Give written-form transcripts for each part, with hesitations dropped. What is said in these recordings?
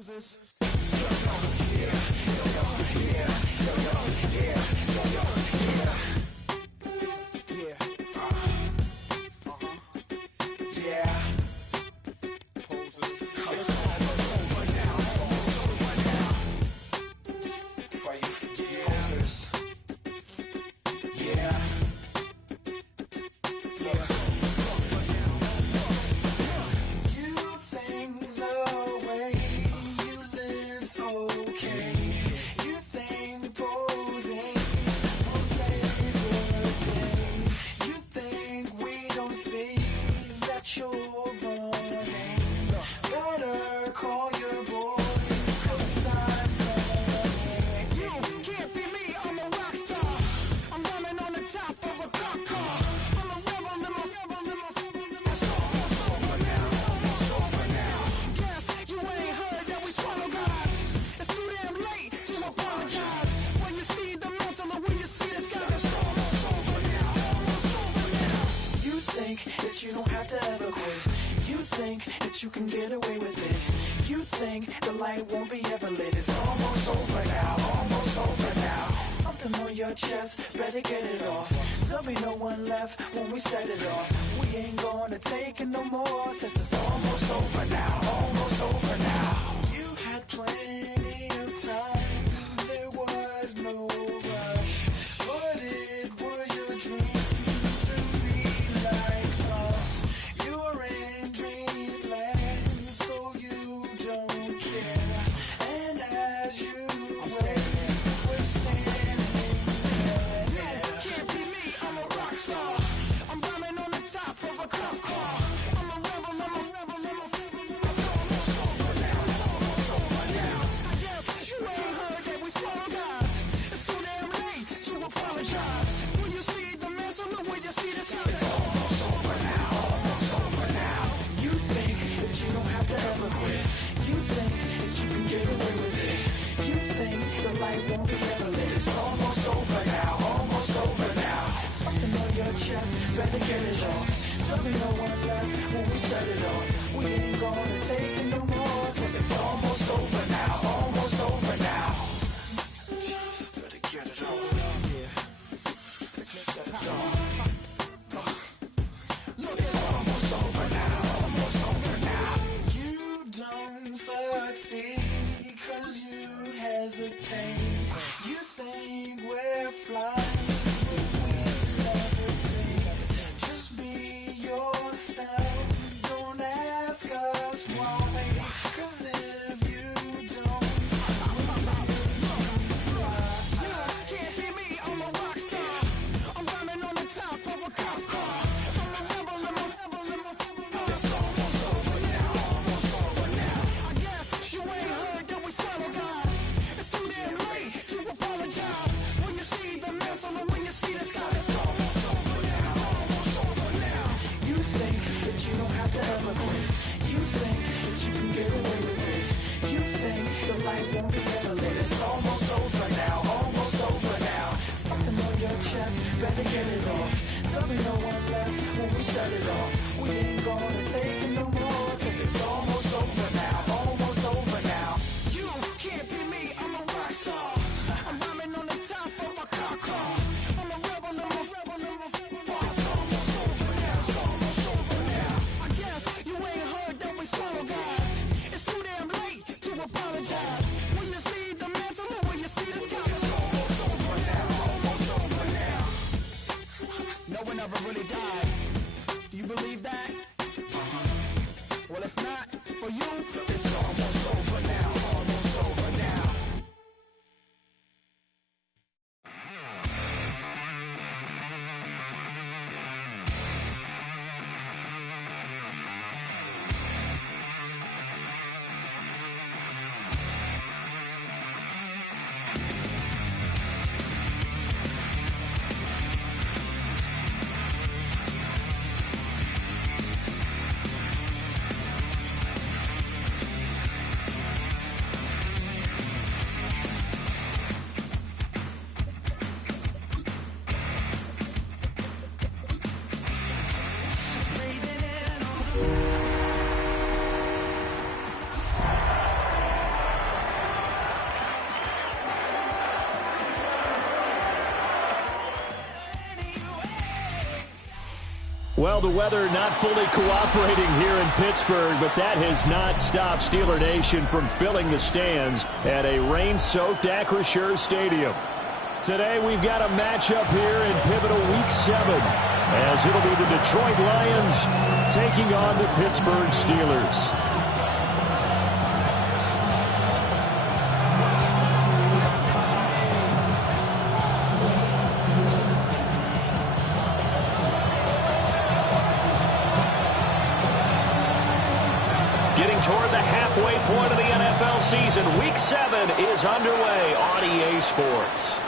poses. That you don't have to ever quit. You think that you can get away with it. You think the light won't be ever lit. It's almost over now, almost over now. Something on your chest, better get it off. There'll be no one left when we set it off. We ain't gonna take it no more, since it's almost over now, almost over now. You had plenty of time, there was no rush, but it was your dream. Better get it off. There'll be no one left when we set it off. We ain't gonna take it no more, since it's almost over now, almost over now. Just better get it off. Set it off. Look, it's almost over now, almost over now. You don't succeed 'cause you hesitate. You think we're flying. Don't ask us why, 'cause if you don't, you can't be me, I'm a rock star. I'm running on the top of a cop's car. I'm a rebel, it's almost over now, almost over now. I guess you ain't heard that we swallow guys. It's too damn late to apologize. When you see the mantle and when you see the sky, it's almost over now, almost over now. You think that you don't have to ever quit. You think that you can get away with it. You think the light won't be ever lit. It's almost over now, almost over now. Something on your chest, better get it off. There'll be no one left when we set it off. We ain't gonna take it no more, since it's almost over now, almost over now. You can't be me, I'm a rock star. I'm rhyming on the top of my car. I'm a rebel, it's almost over now, it's almost over now. I guess you ain't heard that we swallow guys. It's too damn late to apologize. When you see the mantle or when you see the sky, it's almost over now, almost over now. No one ever really dies. Do you believe that? Well, if not, for you, Well, the weather not fully cooperating here in Pittsburgh, but that has not stopped Steeler Nation from filling the stands at a rain-soaked Acrisure Stadium. Today we've got a matchup here in pivotal Week 7, as it'll be the Detroit Lions taking on the Pittsburgh Steelers. Getting toward the halfway point of the NFL season, Week 7 is underway on EA Sports.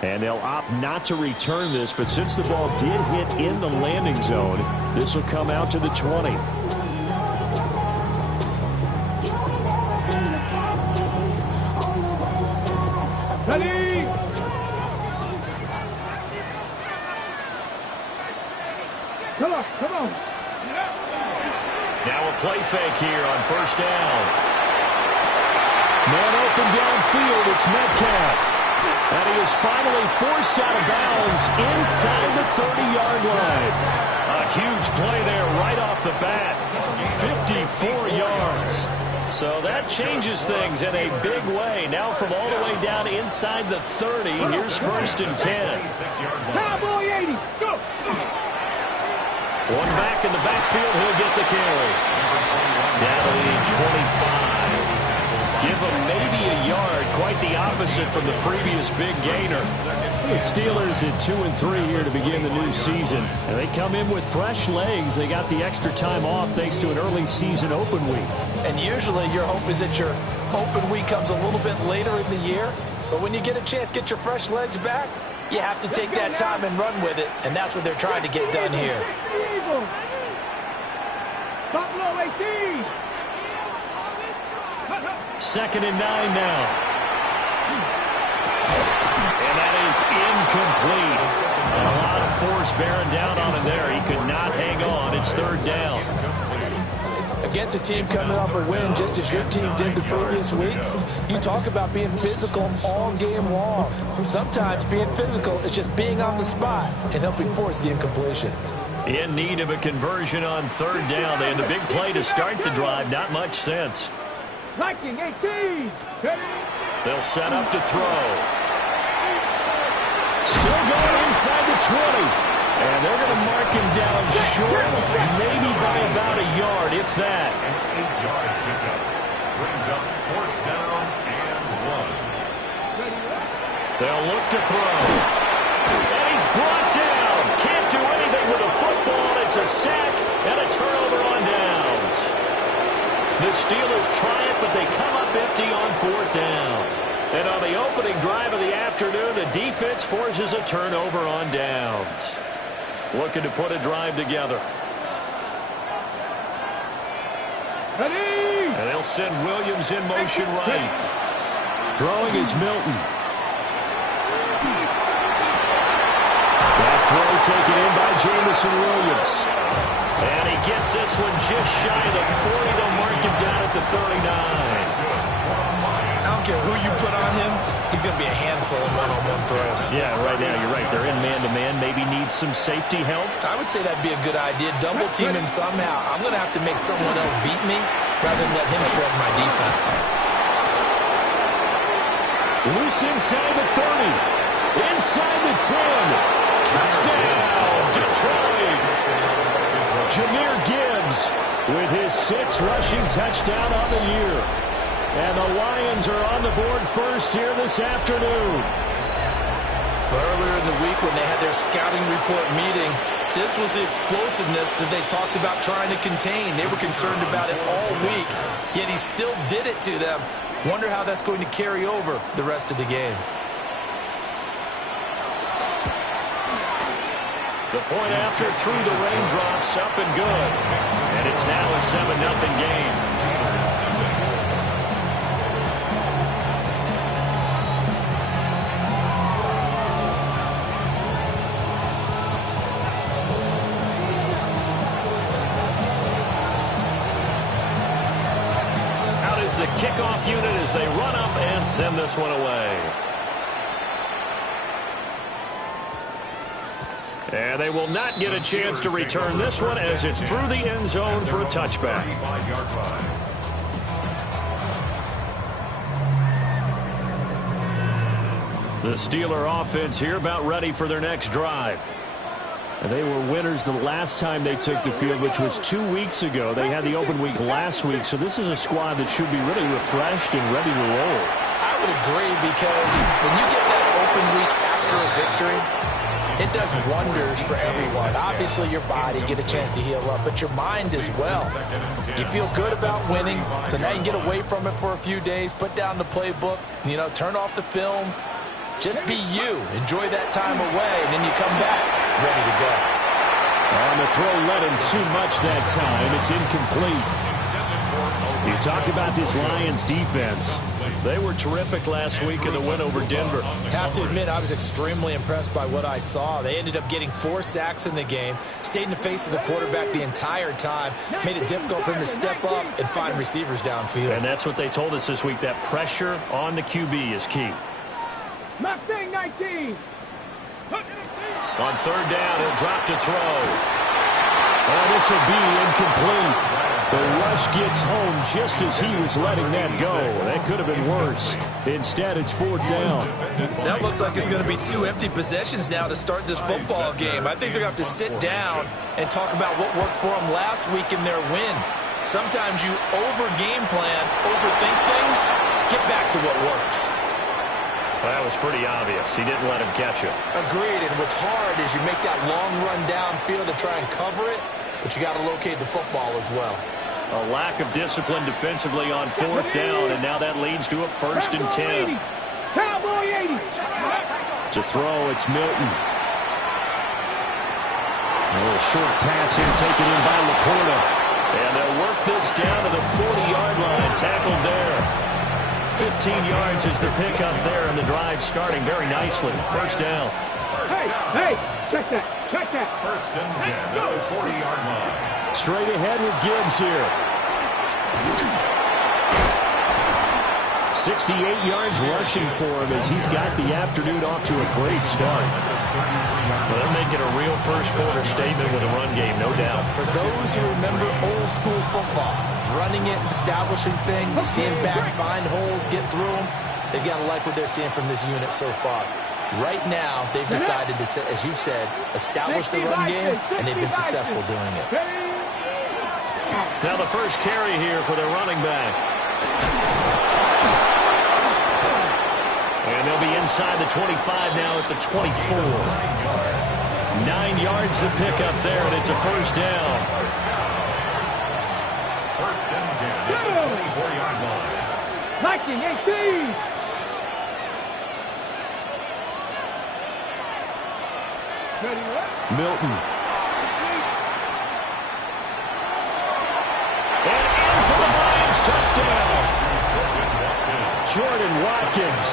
And they'll opt not to return this, but since the ball did hit in the landing zone, this will come out to the 20. Ready? Come on. Now a play fake here on first down. Man open downfield, it's Metcalf. And he is finally forced out of bounds inside the 30-yard line. A huge play there right off the bat. 54 yards. So that changes things in a big way. Now from all the way down inside the 30, here's first and 10. Cowboy 80, go! One back in the backfield, he'll get the carry. Down to the 25. Give him maybe a yard, quite the opposite from the previous big gainer. The Steelers at 2-3 here to begin the new season. And they come in with fresh legs. They got the extra time off thanks to an early season open week. And usually your hope is that your open week comes a little bit later in the year. But when you get a chance to get your fresh legs back, you have to take that time and run with it. And that's what they're trying to get done here. Buffalo 18. Second and 9 now. And that is incomplete. A lot of force bearing down on him there. He could not hang on. It's third down. Against a team coming off a win, just as your team did the previous week, you talk about being physical all game long. Sometimes being physical is just being on the spot and helping force the incompletion. In need of a conversion on third down. They had the big play to start the drive. Not much sense. Liking 18. They'll set up to throw. Still going inside the 20. And they're going to mark him down short, maybe by about a yard, if that. 8-yard pickup. Brings up fourth down and 1. They'll look to throw. And he's brought down. Can't do anything with a football. It's a sack and a turnover on downs. The Steelers try it, but they come up empty on fourth down. And on the opening drive of the afternoon, the defense forces a turnover on downs. Looking to put a drive together. Ready? And they'll send Williams in motion right. Throwing is Milton. That throw taken in by Jamison Williams. And he gets this one just shy of the 40. They'll mark him down at the 39. I don't care who you put on him, he's going to be a handful of one-on-one throws. Yeah, right now you're right. They're in man-to-man. Maybe needs some safety help. I would say that'd be a good idea. Double team him somehow. I'm going to have to make someone else beat me rather than let him shred my defense. Loose inside the 30. Inside the 10. Touchdown, Detroit. Jahmyr Gibbs with his 6th rushing touchdown on the year. And the Lions are on the board first here this afternoon. Earlier in the week when they had their scouting report meeting, this was the explosiveness that they talked about trying to contain. They were concerned about it all week, yet he still did it to them. Wonder how that's going to carry over the rest of the game. The point after through the raindrops, up and good. And it's now a 7-0 game. The kickoff unit as they run up and send this one away. And they will not get a chance to return this one as it's through the end zone for a touchback. 35-yard line. The Steeler offense here about ready for their next drive. And they were winners the last time they took the field, which was 2 weeks ago. They had the open week last week, so this is a squad that should be really refreshed and ready to roll. I would agree, because when you get that open week after a victory, it does wonders for everyone. Obviously, your body, get a chance to heal up, but your mind as well. You feel good about winning, so now you can get away from it for a few days, put down the playbook, turn off the film. Just be you. Enjoy that time away, and then you come back ready to go. On the throw, led him too much that time. It's incomplete. You talk about this Lions defense. They were terrific last week in the win over Denver. Have to admit, I was extremely impressed by what I saw. They ended up getting 4 sacks in the game, stayed in the face of the quarterback the entire time, made it difficult for him to step up and find receivers downfield. And that's what they told us this week, that pressure on the QB is key. Mustang 19. On third down, he'll drop to throw. Oh, this will be incomplete. The rush gets home just as he was letting that go. That could have been worse. Instead, it's 4th down. That looks like it's going to be 2 empty possessions now to start this football game. I think they're going to have to sit down and talk about what worked for them last week in their win. Sometimes you over-game plan, overthink things, get back to what works. Well, that was pretty obvious. He didn't let him catch it. Agreed, and what's hard is you make that long run downfield to try and cover it, but you got to locate the football as well. A lack of discipline defensively on 4th down, and now that leads to a 1st and 10. Cowboy 80. To throw, it's Milton. A little short pass here taken in by Laporta. And they'll work this down to the 40-yard line. Tackled there. 15 yards is the pickup there, and the drive starting very nicely. 1st down. Hey, check that. 1st and 10 at the 40-yard line. Straight ahead with Gibbs here. 68 yards rushing for him as he's got the afternoon off to a great start. Well, they're making a real first-quarter statement with a run game, no doubt. For those who remember old-school football, running it, establishing things, seeing backs find holes, get through them, they've got to like what they're seeing from this unit so far. Right now, they've decided to, as you said, establish the run game, and they've been successful doing it. Now the first carry here for their running back. And they'll be inside the 25 now at the 24. 9 yards to pick up there, and it's a 1st down. 1st and 10 at the 24-yard line. Viking 18. Milton. And in for the Lions, touchdown. Jordan Watkins,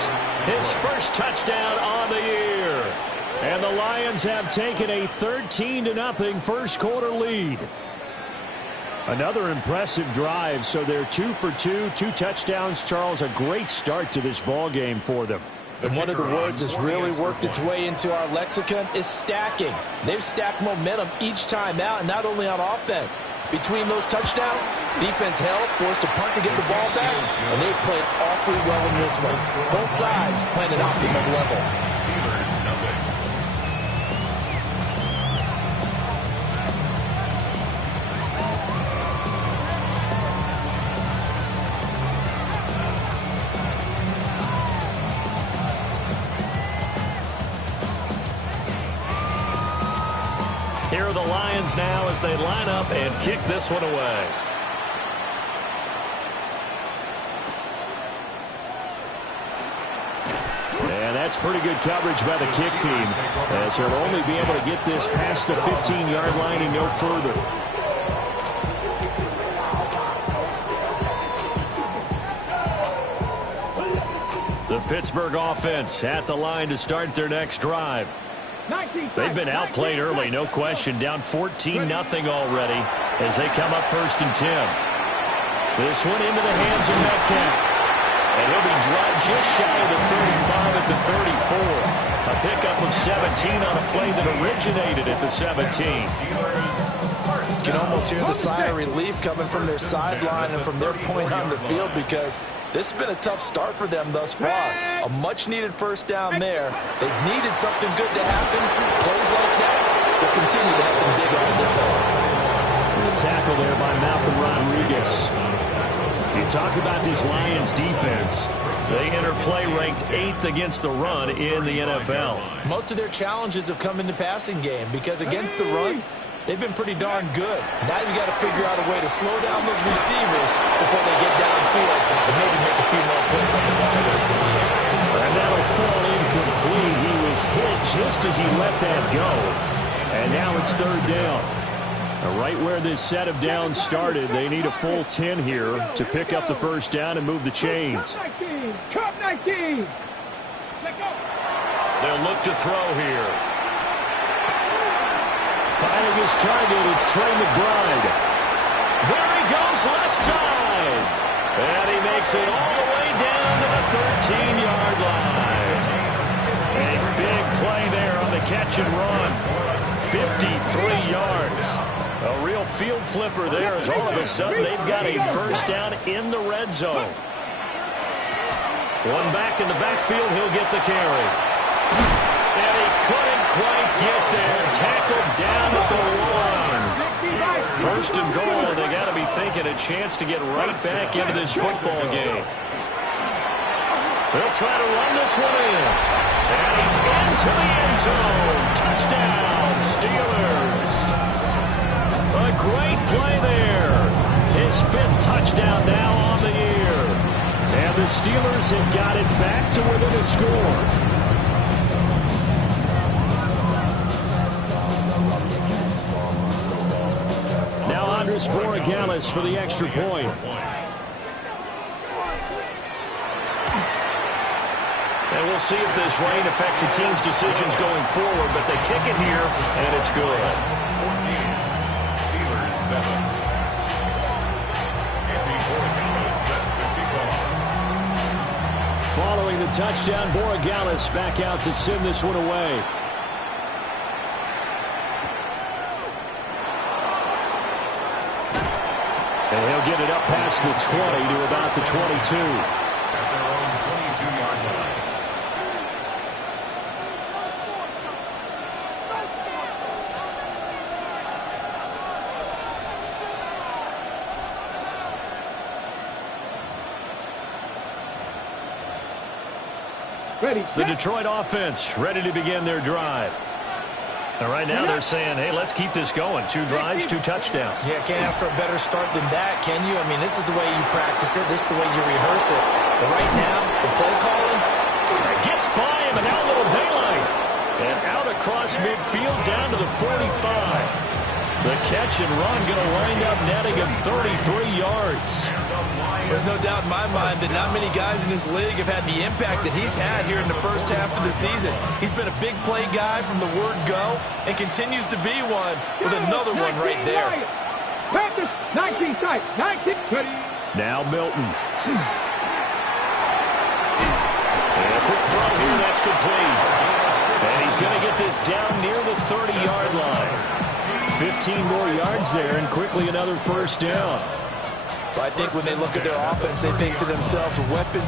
his first touchdown on the year. And the Lions have taken a 13-0 first-quarter lead. Another impressive drive, so they're 2 for 2, 2 touchdowns. Charles, a great start to this ball game for them. And one of the words that's really worked its way into our lexicon is stacking. They've stacked momentum each time out, and not only on offense. Between those touchdowns, defense held, forced to punt to get the ball back, and they've played awfully well in this one. Both sides playing at optimum level. Steelers nothing. Here are the Lions now as they line up and kick this one away. And that's pretty good coverage by the kick team, as he'll only be able to get this past the 15-yard line and no further. The Pittsburgh offense at the line to start their next drive. They've been outplayed early, no question. Down 14-0 already as they come up 1st and 10. This one into the hands of Metcalf. And he'll be dropped just shy of the 35 at the 34. A pickup of 17 on a play that originated at the 17. You can almost hear the sigh of relief coming from their sideline and from their point on the field, because this has been a tough start for them thus far. A much-needed first down there. They needed something good to happen. Plays like that will continue to help them dig out of this hole. The tackle there by Malcolm Rodriguez. You talk about this Lions defense. They enter play ranked 8th against the run in the NFL. Most of their challenges have come in the passing game, because against the run, they've been pretty darn good. Now you got to figure out a way to slow down those receivers before they get downfield and maybe make a few more plays on the ball when it's in the air. And that'll fall incomplete. He was hit just as he let that go. And now it's third down. Right where this set of downs started, they need a full 10 here to pick up the first down and move the chains. Cup 19. They'll look to throw here. Finding his target, it's Trey McBride. There he goes, left side. And he makes it all the way down to the 13-yard line. A big play there on the catch and run. 53 yards. A real field flipper there, as all of a sudden they've got a first down in the red zone. One back in the backfield, he'll get the carry. And he couldn't quite get there. Tackled down at the 1. First and goal, they got to be thinking a chance to get right back into this football game. They'll try to run this one in. And he's into the end zone. Touchdown, Steelers. A great play there. His 5th touchdown now on the year. And the Steelers have got it back to within a score. Now Andres Borregales for the extra point. And we'll see if this rain affects the team's decisions going forward, but they kick it here, and it's good. 14. Steelers 7. Andy Borregales set to kick off. Following the touchdown, Borregales back out to send this one away. And he'll get it up past the 20 to about the 22. At their own 22-yard line. Ready, The set. Detroit offense ready to begin their drive. And right now they're saying, hey, let's keep this going. 2 drives, 2 touchdowns. Yeah, can't ask for a better start than that, can you? I mean, this is the way you practice it. This is the way you rehearse it. But right now, the play calling, Gets by him, and now a little daylight. And out across midfield down to the 45. The catch and run going to wind up netting him 33 yards. there's no doubt in my mind that not many guys in this league have had the impact that he's had here in the first half of the season. He's been a big play guy from the word go and continues to be one with another one right there. Panthers, 19 tight, 19. Ready. Now Milton. And a quick throw here, that's complete. And he's going to get this down near the 30-yard line. 15 more yards there, and quickly another first down. I think when they look at their offense, they think to themselves, weapons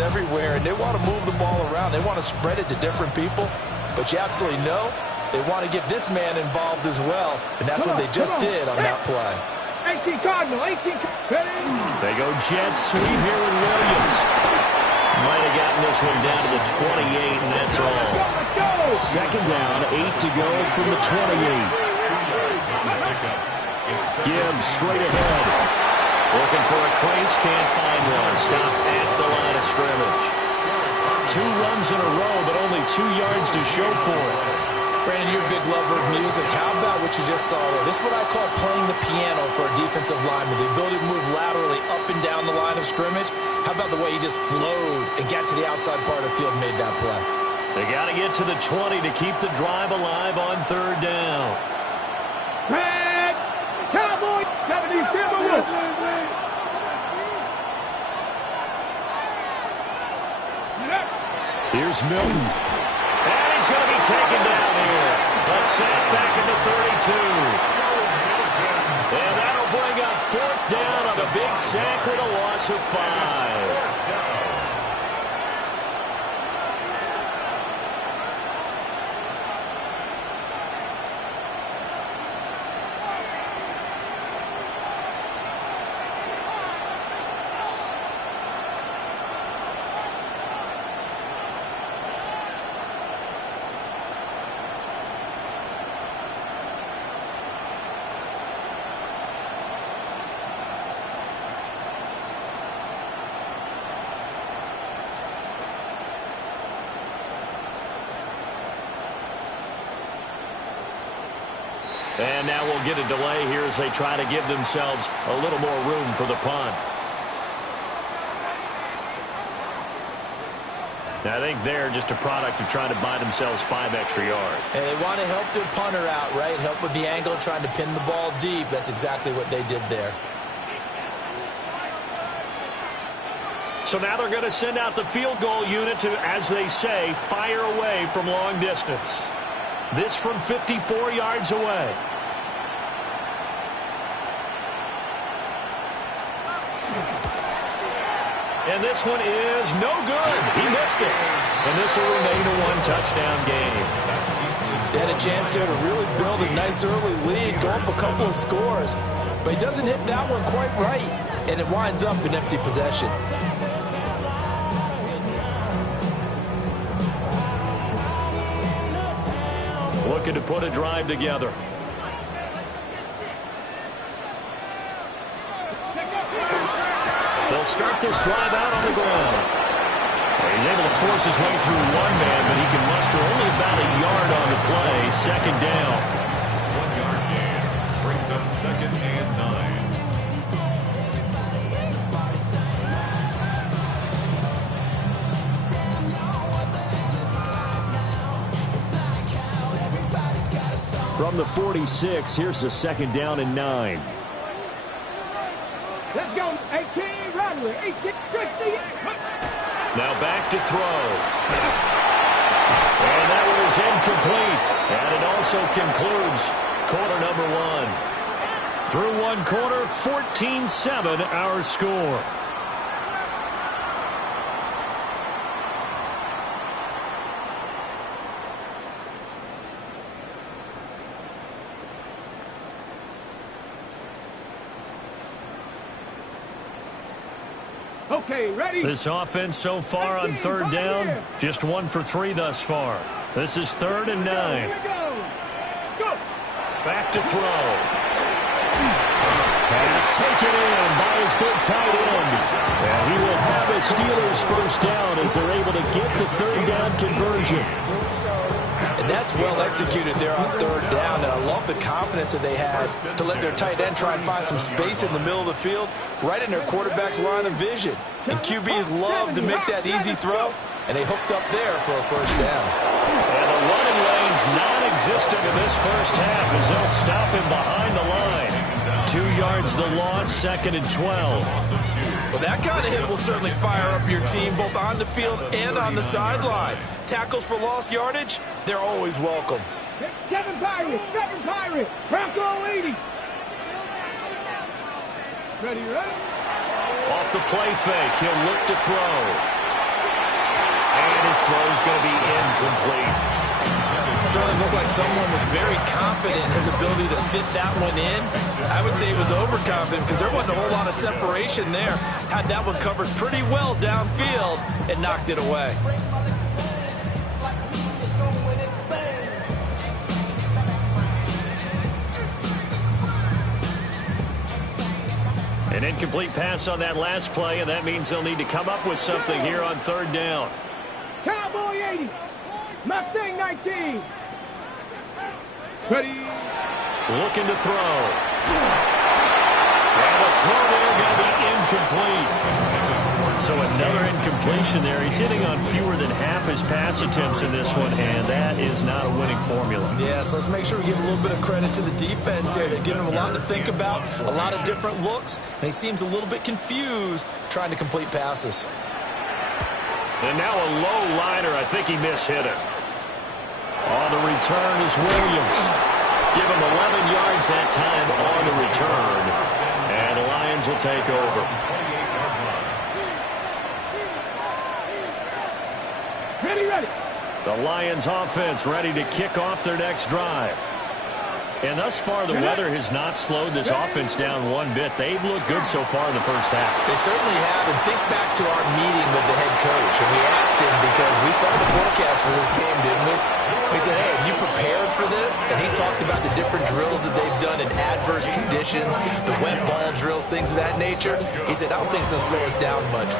everywhere, and they want to move the ball around. They want to spread it to different people, but you absolutely know they want to get this man involved as well, and that's what they just did on that play. 18 Cardinal, 18. Ready. They go jet sweep here with Williams. Might have gotten this one down to the 28, and that's all. Let's go. Second down, 8 to go from the 28. Gibbs straight ahead. Looking for a crease, can't find one. Stopped at the line of scrimmage. 2 runs in a row, but only 2 yards to show for it. Brandon, you're a big lover of music. How about what you just saw there? This is what I call playing the piano for a defensive lineman. The ability to move laterally up and down the line of scrimmage. How about the way he just flowed and got to the outside part of the field and made that play? They got to get to the 20 to keep the drive alive on third down. Red. Cowboy. 70 Timberwolves. Here's Milton. And he's he's going to be taken down here. A sack back into 32. And that'll bring up 4th down on a big sack with a loss of 5. And now we'll get a delay here as they try to give themselves a little more room for the punt. I think they're just a product of trying to buy themselves 5 extra yards. And they want to help their punter out, right? Help with the angle, trying to pin the ball deep. That's exactly what they did there. So now they're going to send out the field goal unit to, as they say, fire away from long distance. This from 54 yards away. And this one is no good. He missed it. And this will remain a 1-touchdown game. They had a chance there to really build a nice early lead, go up a couple of scores. But he doesn't hit that one quite right, and it winds up an empty possession. Looking to put a drive together. They'll start this drive out on the ground. He's able to force his way through one man, but he can muster only about a yard on the play. 2nd down. 1-yard gain brings up 2nd and 9. From the 46, here's the 2nd down and 9. Let's go. 18, Rodley. 18, 60. Now back to throw. And that one is incomplete. And it also concludes quarter number 1. Through one quarter, 14-7 our score. Okay, ready? This offense so far on 3rd down, just 1 for 3 thus far. This is 3rd and 9. Here we go. Let's go. Back to throw. Pass taken in by his big tight end. And he will have a Steelers 1st down as they're able to get the 3rd down conversion. And that's well executed there on 3rd down. And I love the confidence that they had to let their tight end try and find some space in the middle of the field, right in their quarterback's line of vision. And QBs love to make that easy throw, and they hooked up there for a 1st down. And the running lane's non-existent in this 1st half as they'll stop him behind the line. 2 yards the loss, 2nd and 12. Well, that kind of hit will certainly fire up your team both on the field and on the sideline. Tackles for lost yardage, they're always welcome. 7 Pirates, 7 Pirates. Bronco 80. Ready, ready? Off the play fake, he'll look to throw. And his throw's going to be incomplete. Certainly looked like someone was very confident in his ability to fit that one in. I would say he was overconfident because there wasn't a whole lot of separation there. Had that one covered pretty well downfield and knocked it away. An incomplete pass on that last play, and that means they'll need to come up with something here on 3rd down. Cowboy 80. Mustang 19. Ready? Looking to throw. And the throw there going to be incomplete. So another incompletion there. He's hitting on fewer than half his pass attempts in this one, and that is not a winning formula. Yeah, so let's make sure we give a little bit of credit to the defense here. They've given him a lot to think about, a lot of different looks, and he seems a little bit confused trying to complete passes. And now a low liner. I think he mishit it. On the return is Williams. Give him 11 yards that time on the return. And the Lions will take over. Ready. The Lions offense ready to kick off their next drive. And thus far, the weather has not slowed this offense down one bit. They've looked good so far in the first half. They certainly have. And think back to our meeting with the head coach. And we asked him, because we saw the forecast for this game, didn't we? We said, hey, have you prepared for this? And he talked about the different drills that they've done in adverse conditions, the wet ball drills, things of that nature. He said, I don't think it's going to slow us down much.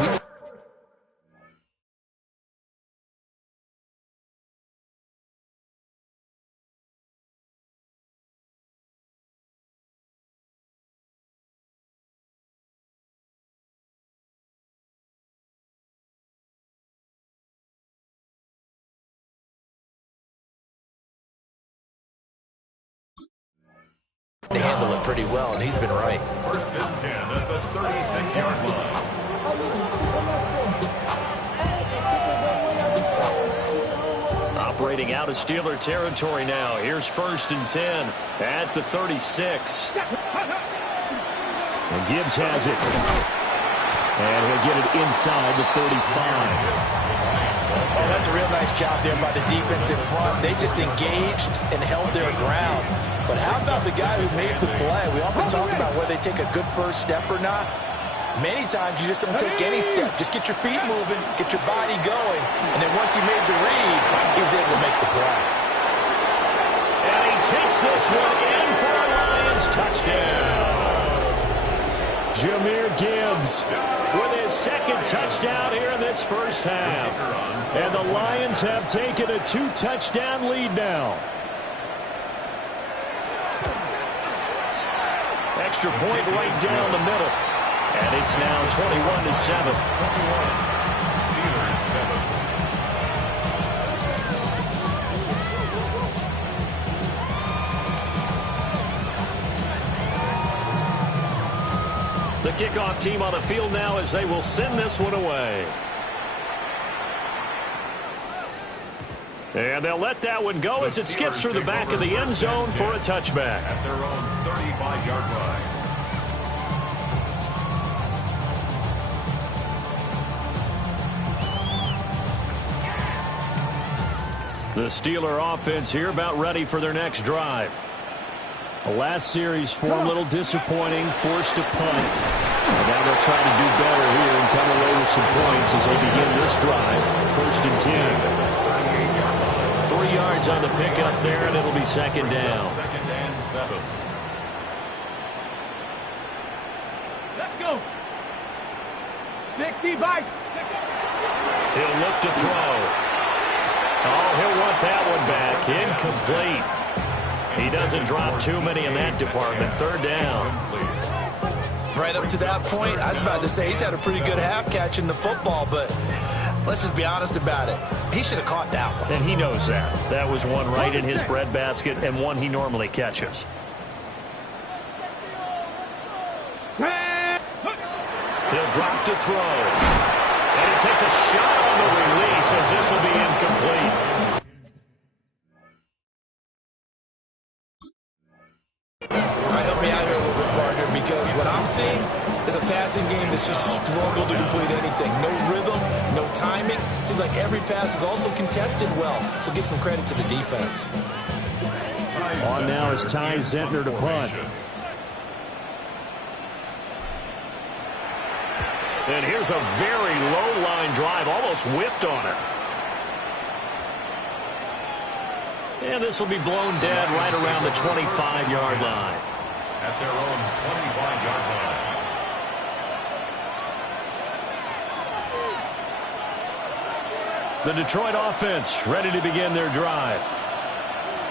To handle it pretty well, and he's been right. First and 10 at the 36-yard line. Operating out of Steeler territory now. Here's first and 10 at the 36. And Gibbs has it. And he'll get it inside the 35. Oh, that's a real nice job there by the defense in front. They just engaged and held their ground. But how about the guy who made the play? We often talk about whether they take a good first step or not. Many times you just don't take any step. Just get your feet moving, get your body going. And then once he made the read, he was able to make the play. And he takes this one in for a Lions touchdown. Jahmyr Gibbs with his second touchdown here in this first half. And the Lions have taken a 2-touchdown lead now. Extra point right down the middle. And it's now 21-7. Steelers 7. The kickoff team on the field now as they will send this one away. And they'll let that one go as it skips through the back of the end zone for a touchback. At their own 35-yard line. The Steeler offense here about ready for their next drive. The last series form a little disappointing, forced to punt. And now they'll try to do better here and come away with some points as they begin this drive. First and 10. 3 yards on the pickup there, and it'll be second down. Second and 7. Let's go. 65. He'll look to throw. Oh, he'll want that one back. Incomplete. He doesn't drop too many in that department. Third down. Right up to that point, I was about to say he's had a pretty good half catching the football, but let's just be honest about it. He should have caught that one. And he knows that. That was one right in his breadbasket and one he normally catches. He'll drop to throw. And he takes a shot on the release as this will be incomplete. All right, help me out here a little bit, partner, because what I'm seeing is a passing game that's just struggled to complete anything. No rhythm, no timing. Seems like every pass is also contested well, so give some credit to the defense. On now is Ty Zentner to punt. And here's a very low-line drive, almost whiffed on it. And this will be blown dead right around the 25-yard line. At their own 25-yard line. The Detroit offense ready to begin their drive.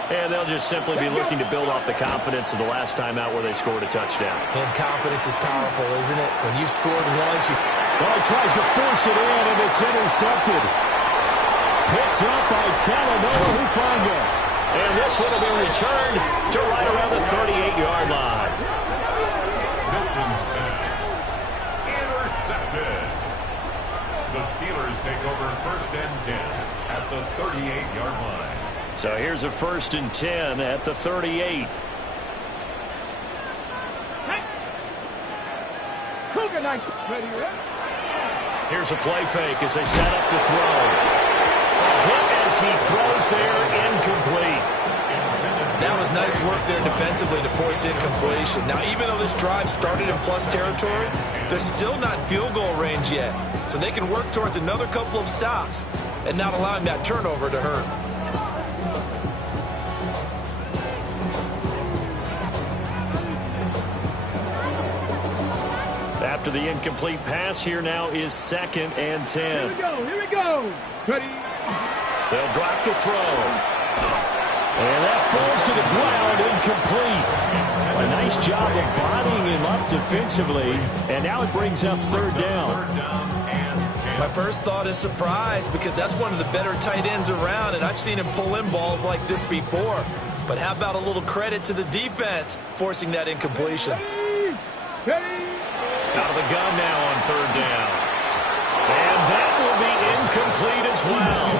And they'll just simply be looking to build off the confidence of the last time out where they scored a touchdown. And confidence is powerful, isn't it? When you've scored once, you... Well, he tries to force it in, and it's intercepted. Picked up by Talanoa Hufanga. And this one will be returned to right around the 38-yard line. Milton's pass. Intercepted. The Steelers take over first and 10 at the 38-yard line. So here's a 1st and 10 at the 38. Here's a play fake as they set up to throw. A hit as he throws there, incomplete. That was nice work there defensively to force incompletion. Now, even though this drive started in plus territory, they're still not in field goal range yet. So they can work towards another couple of stops and not allowing that turnover to hurt. After the incomplete pass, here now is 2nd and 10. Here we go. Ready? They'll drop to throw. And that falls to the ground, incomplete. A nice job of bodying him up defensively. And now it brings up 3rd down. My first thought is surprise because that's one of the better tight ends around, and I've seen him pull in balls like this before. But how about a little credit to the defense forcing that incompletion? Ready? Out of the gun now on 3rd down. And that will be incomplete as well.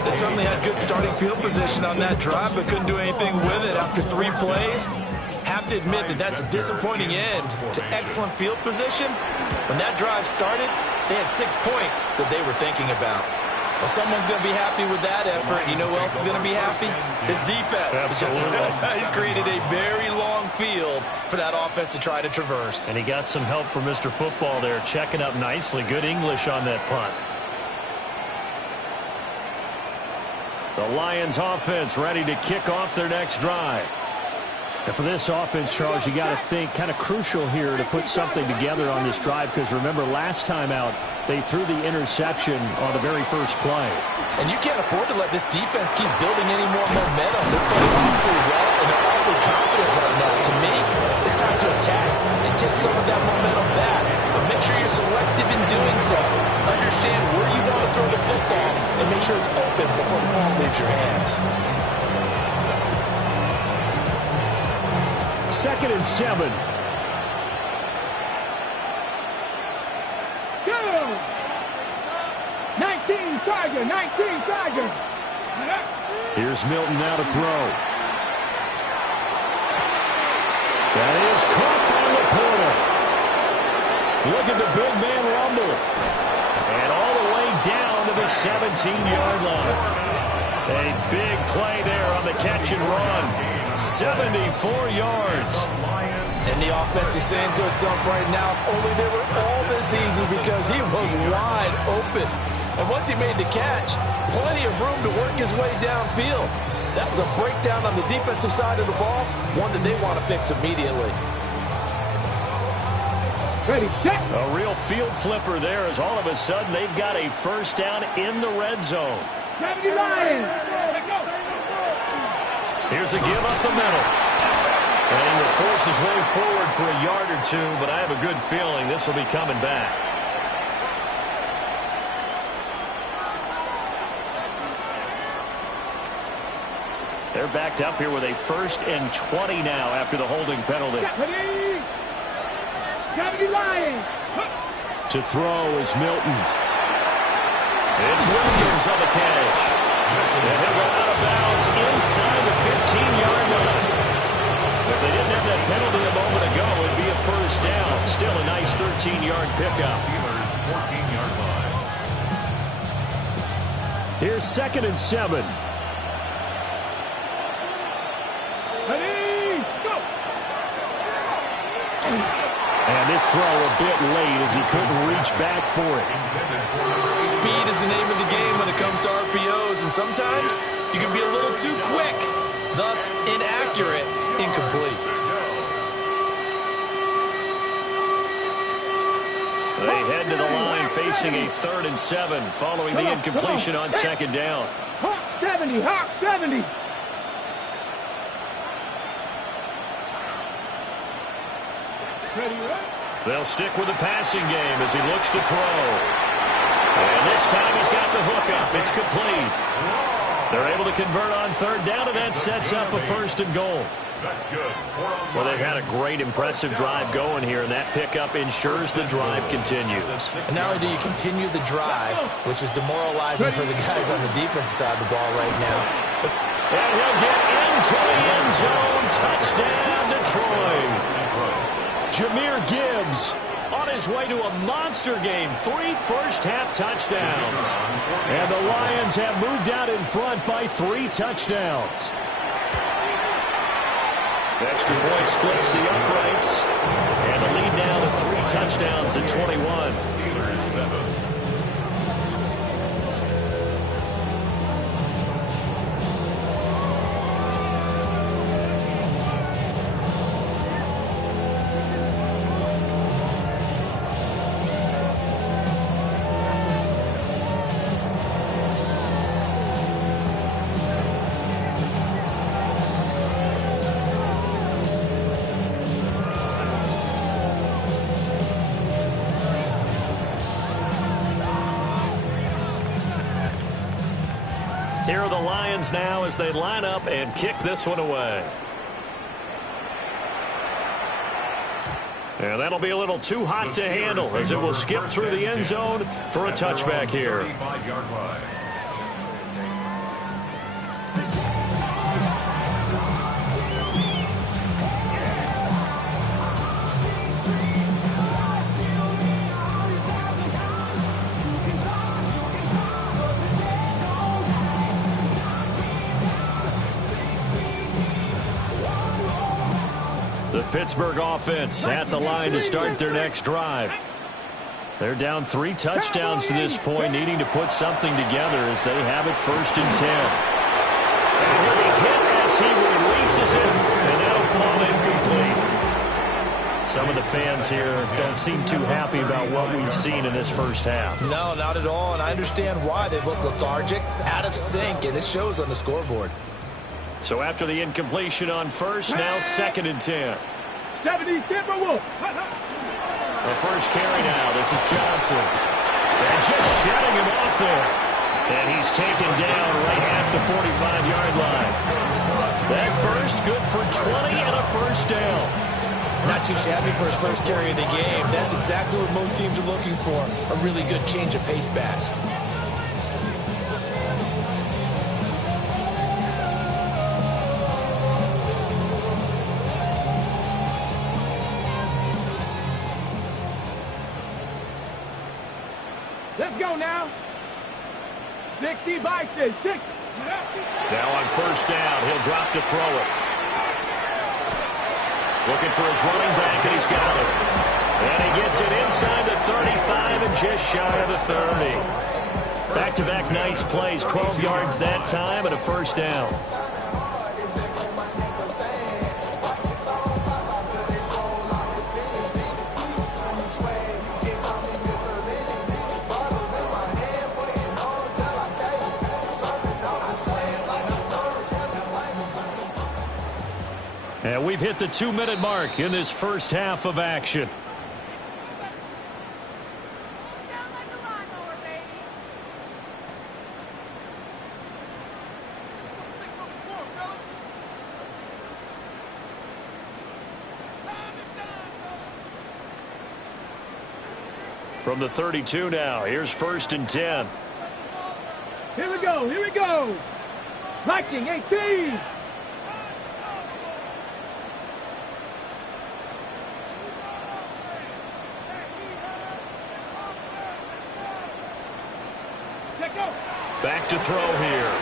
They certainly had good starting field position on that drive, but couldn't do anything with it after 3 plays. Have to admit that that's a disappointing end to excellent field position. When that drive started, they had 6 points that they were thinking about. Well, someone's going to be happy with that effort. You know who else is going to be happy? His defense. Absolutely. He's created a very long field for that offense to try to traverse. And he got some help from Mr. Football there, checking up nicely. Good English on that punt. The Lions offense ready to kick off their next drive. And for this offense, Charles, you got to think kind of crucial here to put something together on this drive because remember last time out they threw the interception on the very first play. And you can't afford to let this defense keep building any more momentum. They're playing awfully well, and they're awfully confident right now. To me, it's time to attack and take some of that momentum back. But make sure you're selective in doing so. Understand where you want to throw the football and make sure it's open before the ball leaves your hands. 2nd and 7. Go! 19 Tiger, 19 Tiger. Here's Milton now to throw. That is caught by Laporta. Look at the big man rumble. And all the way down to the 17-yard line. A big play there on the catch and run. 74 yards. And the offense is saying to itself right now, if only they were all this easy because he was wide open. And once he made the catch, plenty of room to work his way downfield. That was a breakdown on the defensive side of the ball, one that they want to fix immediately. Ready, set. A real field flipper there as all of a sudden they've got a 1st down in the red zone. 70 Lions. Here's a give up the middle. And will force his way forward for a yard or 2, but I have a good feeling this will be coming back. They're backed up here with a 1st and 20 now after the holding penalty. Ready. 70 Lions. To throw is Milton. It's Williams on the catch. And he'll go out of bounds inside the 15-yard line. If they didn't have that penalty a moment ago, it'd be a 1st down. Still a nice 13-yard pickup. Steelers 14-yard line. Here's 2nd and 7. Ready, go. And this throw a bit late as he couldn't reach back for it. Speed is the name of the game when it comes to RPOs, and sometimes you can be a little too quick, thus inaccurate, incomplete. They head to the line facing a 3rd and 7 following the incompletion on 2nd down. Hawk 70, Hawk 70. Ready, right? They'll stick with the passing game as he looks to throw. And this time he's got the hook up. It's complete. They're able to convert on 3rd down, and that sets up a 1st and goal. That's good. Well, they've had a great, impressive drive going here, and that pickup ensures the drive continues. And not only do you continue the drive, which is demoralizing for the guys on the defensive side of the ball right now, And he'll get into the end zone. Touchdown, Detroit. Jahmyr Gibbs on his way to a monster game. 3 first-half touchdowns. And the Lions have moved out in front by 3 touchdowns. Extra point splits the uprights. And the lead now to 3 touchdowns at 21. Steelers 7. Here are the Lions now as they line up and kick this one away. And that'll be a little too hot to handle as it will skip through the end zone for a touchback here. 35-yard line. The Pittsburgh offense at the line to start their next drive. They're down 3 touchdowns to this point, needing to put something together as they have it 1st and 10. And he'll be hit as he releases it, and that'll fall incomplete. Some of the fans here don't seem too happy about what we've seen in this first half. No, not at all, and I understand why. They look lethargic, out of sync, and it shows on the scoreboard. So after the incompletion on first, now 2nd and 10. 70 Timberwolves. The first carry now. This is Johnson. And just shutting him off there. And he's taken down right at the 45-yard line. That burst good for 20 and a first down. Not too shabby for his first carry of the game. That's exactly what most teams are looking for. A really good change of pace back. Let's go now. 60 Bison. 6. Now on first down, he'll drop to throw it. Looking for his running back, and he's got it. And he gets it inside the 35 and just shy of the 30. Back-to-back nice plays, 12 yards that time and a first down. And we've hit the 2-minute mark in this first half of action. From the 32 now, here's 1st and 10. Here we go. Here we go. Viking 18. Back to throw here.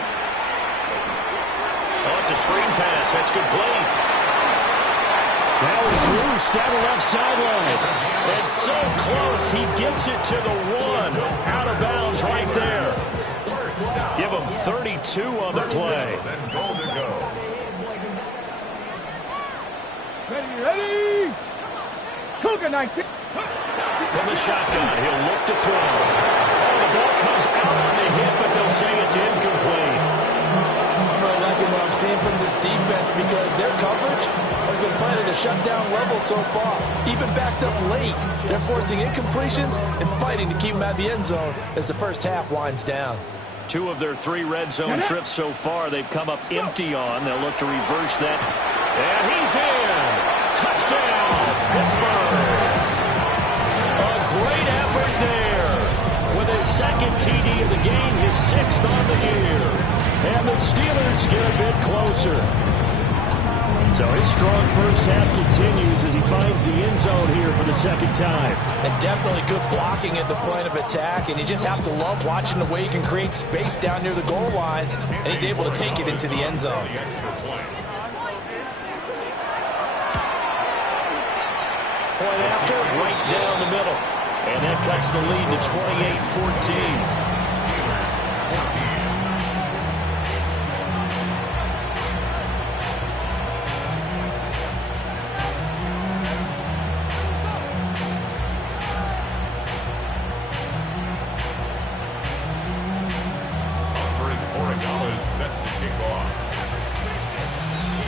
Oh, it's a screen pass. That's complete. Now he's loose down the left sideline. And so close, he gets it to the 1. Out of bounds right there. Give him 32 on the play. Ready. Cougar 19. From the shotgun, he'll look to throw. Oh, the ball comes out on the hit, but they'll say it's incomplete. I'm really liking what I'm seeing from this defense because their coverage has been playing at a shutdown level so far. Even backed up late, they're forcing incompletions and fighting to keep them out of the end zone as the first half winds down. 2 of their 3 red zone trips so far, they've come up empty on. They'll look to reverse that. And he's in. Touchdown, Pittsburgh. A great effort there with his second TD of the game, his 6th on the year. And the Steelers get a bit closer. So his strong first half continues as he finds the end zone here for the second time. And definitely good blocking at the point of attack, and you just have to love watching the way he can create space down near the goal line, and he's able to take it into the end zone. Point after, right down the middle. And that cuts the lead to 28-14. Steelers 14.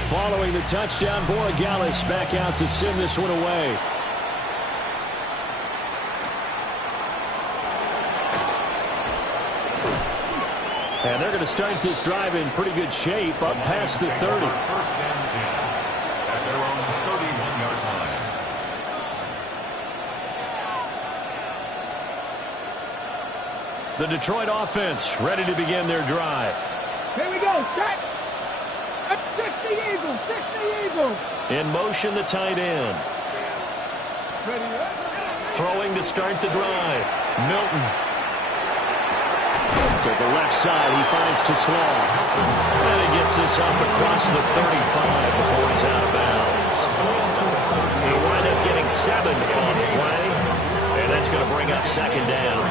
Following the touchdown, Borregales back out to send this one away. And they're going to start this drive in pretty good shape up past the 30. First and 10 at their own 31-yard line. The Detroit offense ready to begin their drive. Here we go. Set. 60 Eagles. 60 Eagles. In motion, the tight end. Ready. Throwing to start the drive. Milton. To the left side, he finds Tesla. And he gets this up across the 35 before he's out of bounds. He'll wind up getting 7 on the play. And that's going to bring up second down.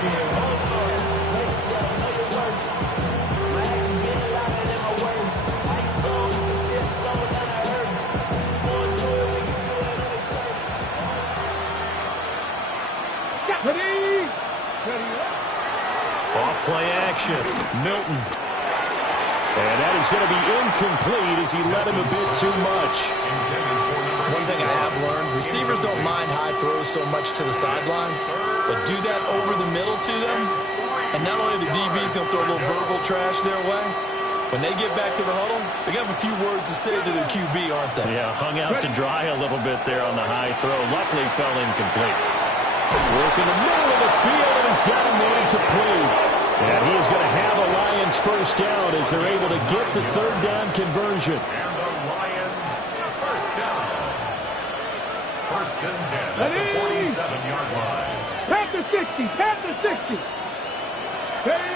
Ready. Off play action. Milton. And that is going to be incomplete as he led him a bit too much. One thing I have learned, receivers don't mind high throws so much to the sideline, but do that over the middle to them, and not only the DB's going to throw a little verbal trash their way, when they get back to the huddle, they're going to have a few words to say to their QB, aren't they? Yeah, hung out to dry a little bit there on the high throw. Luckily fell incomplete. Work in the middle of the field, and he's got him incomplete. And he is going to have a Lions first down as they're able to get the third down conversion. And the Lions first down. First and 10 at the 47-yard line. Panther 60. Panther 60. Ready.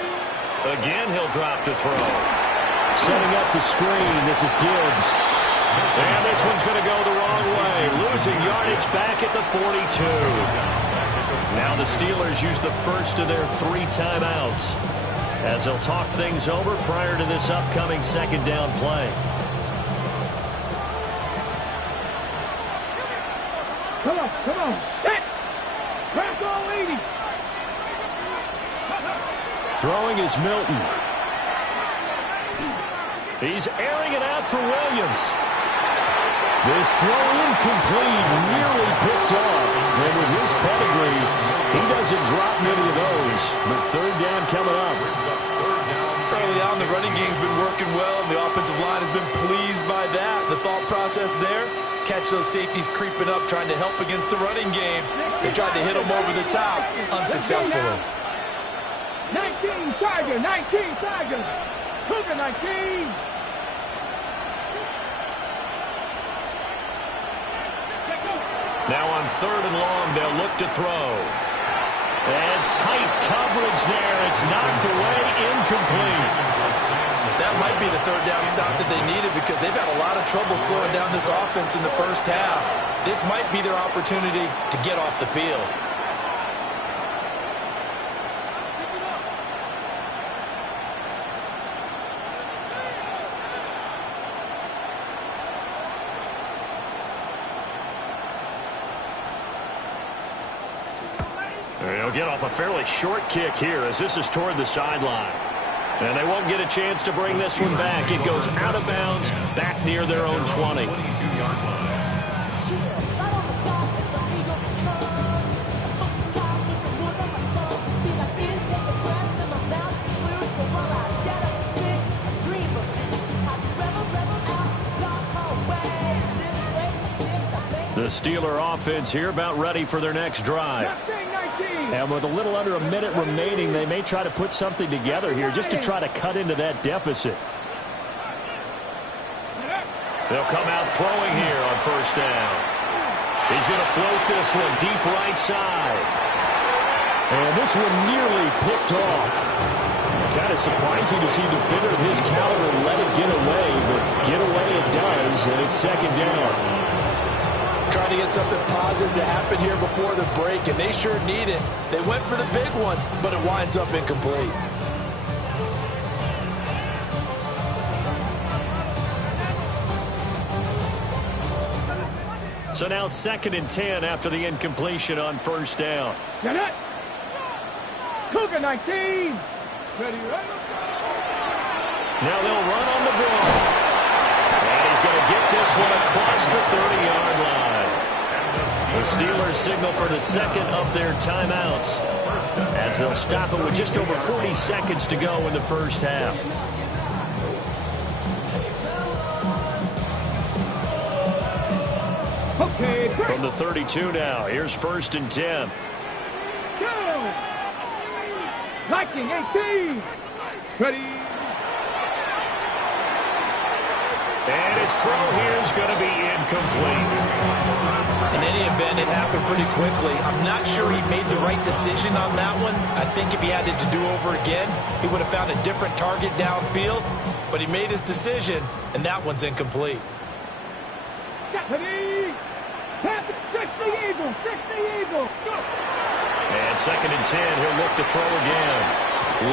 Again, he'll drop to throw. Setting up the screen, this is Gibbs. And this one's going to go the wrong way. Losing yardage back at the 42. Now the Steelers use the first of their 3 timeouts as they'll talk things over prior to this upcoming second down play. Come on. Set. Press all 80. Throwing is Milton. He's airing it out for Williams. This throw incomplete, nearly picked off. And with his pedigree, he doesn't drop many of those. But third down coming up. Early on, the running game's been working well, and the offensive line has been pleased by that. The thought process there, catch those safeties creeping up, trying to help against the running game. They tried to hit them over the top, unsuccessfully. 19 Tiger. 19 Tiger. Cougar 19. Now on third and long, they'll look to throw. And tight coverage there. It's knocked away, incomplete. That might be the third down stop that they needed because they've had a lot of trouble slowing down this offense in the first half. This might be their opportunity to get off the field. They'll get off a fairly short kick here as this is toward the sideline. And they won't get a chance to bring this one back. It goes out of bounds back near their own 20. 22-yard line. The Steeler offense here about ready for their next drive. Mustang 19. And with a little under a minute remaining, they may try to put something together here just to try to cut into that deficit. They'll come out throwing here on first down. He's going to float this one deep right side. And this one nearly picked off. Kind of surprising to see a defender of his caliber let it get away, but get away it does, and it's second down. Trying to get something positive to happen here before the break, and they sure need it. They went for the big one, but it winds up incomplete. So now 2nd and 10 after the incompletion on first down. Get it. Cougar 19. Ready, ready. Now they'll run on the ball. And he's going to get this one across the 30-yard line. The Steelers signal for the second of their timeouts as they'll stop it with just over 40 seconds to go in the first half. Okay, break. From the 32 now, here's 1st and 10. Go. Viking 18. Ready. And his throw here is going to be incomplete. In any event, it happened pretty quickly. I'm not sure he made the right decision on that one. I think if he had it to do over again, he would have found a different target downfield. But he made his decision, and that one's incomplete. Ready. 60 Eagles. 60 Eagles. Go. And 2nd and 10, he'll look to throw again.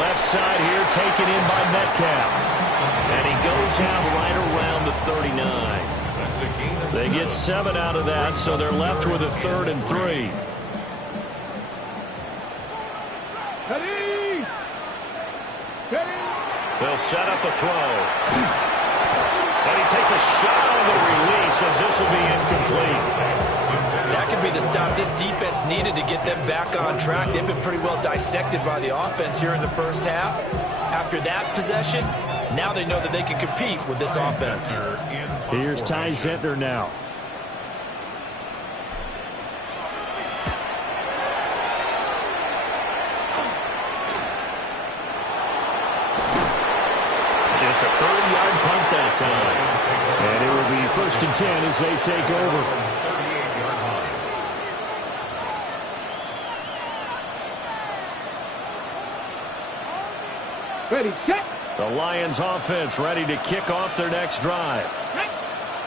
Left side here taken in by Metcalf. And he goes out right around the 39. They get 7 out of that, so they're left with a 3rd and 3. Ready. Ready. They'll set up a throw. And he takes a shot on the release as this will be incomplete. That could be the stop this defense needed to get them back on track. They've been pretty well dissected by the offense here in the first half. After that possession, now they know that they can compete with this offense. Here's Ty Zentner now. Just a 30-yard punt that time. And it will be 1st and 10 as they take over. Ready, set. The Lions offense ready to kick off their next drive.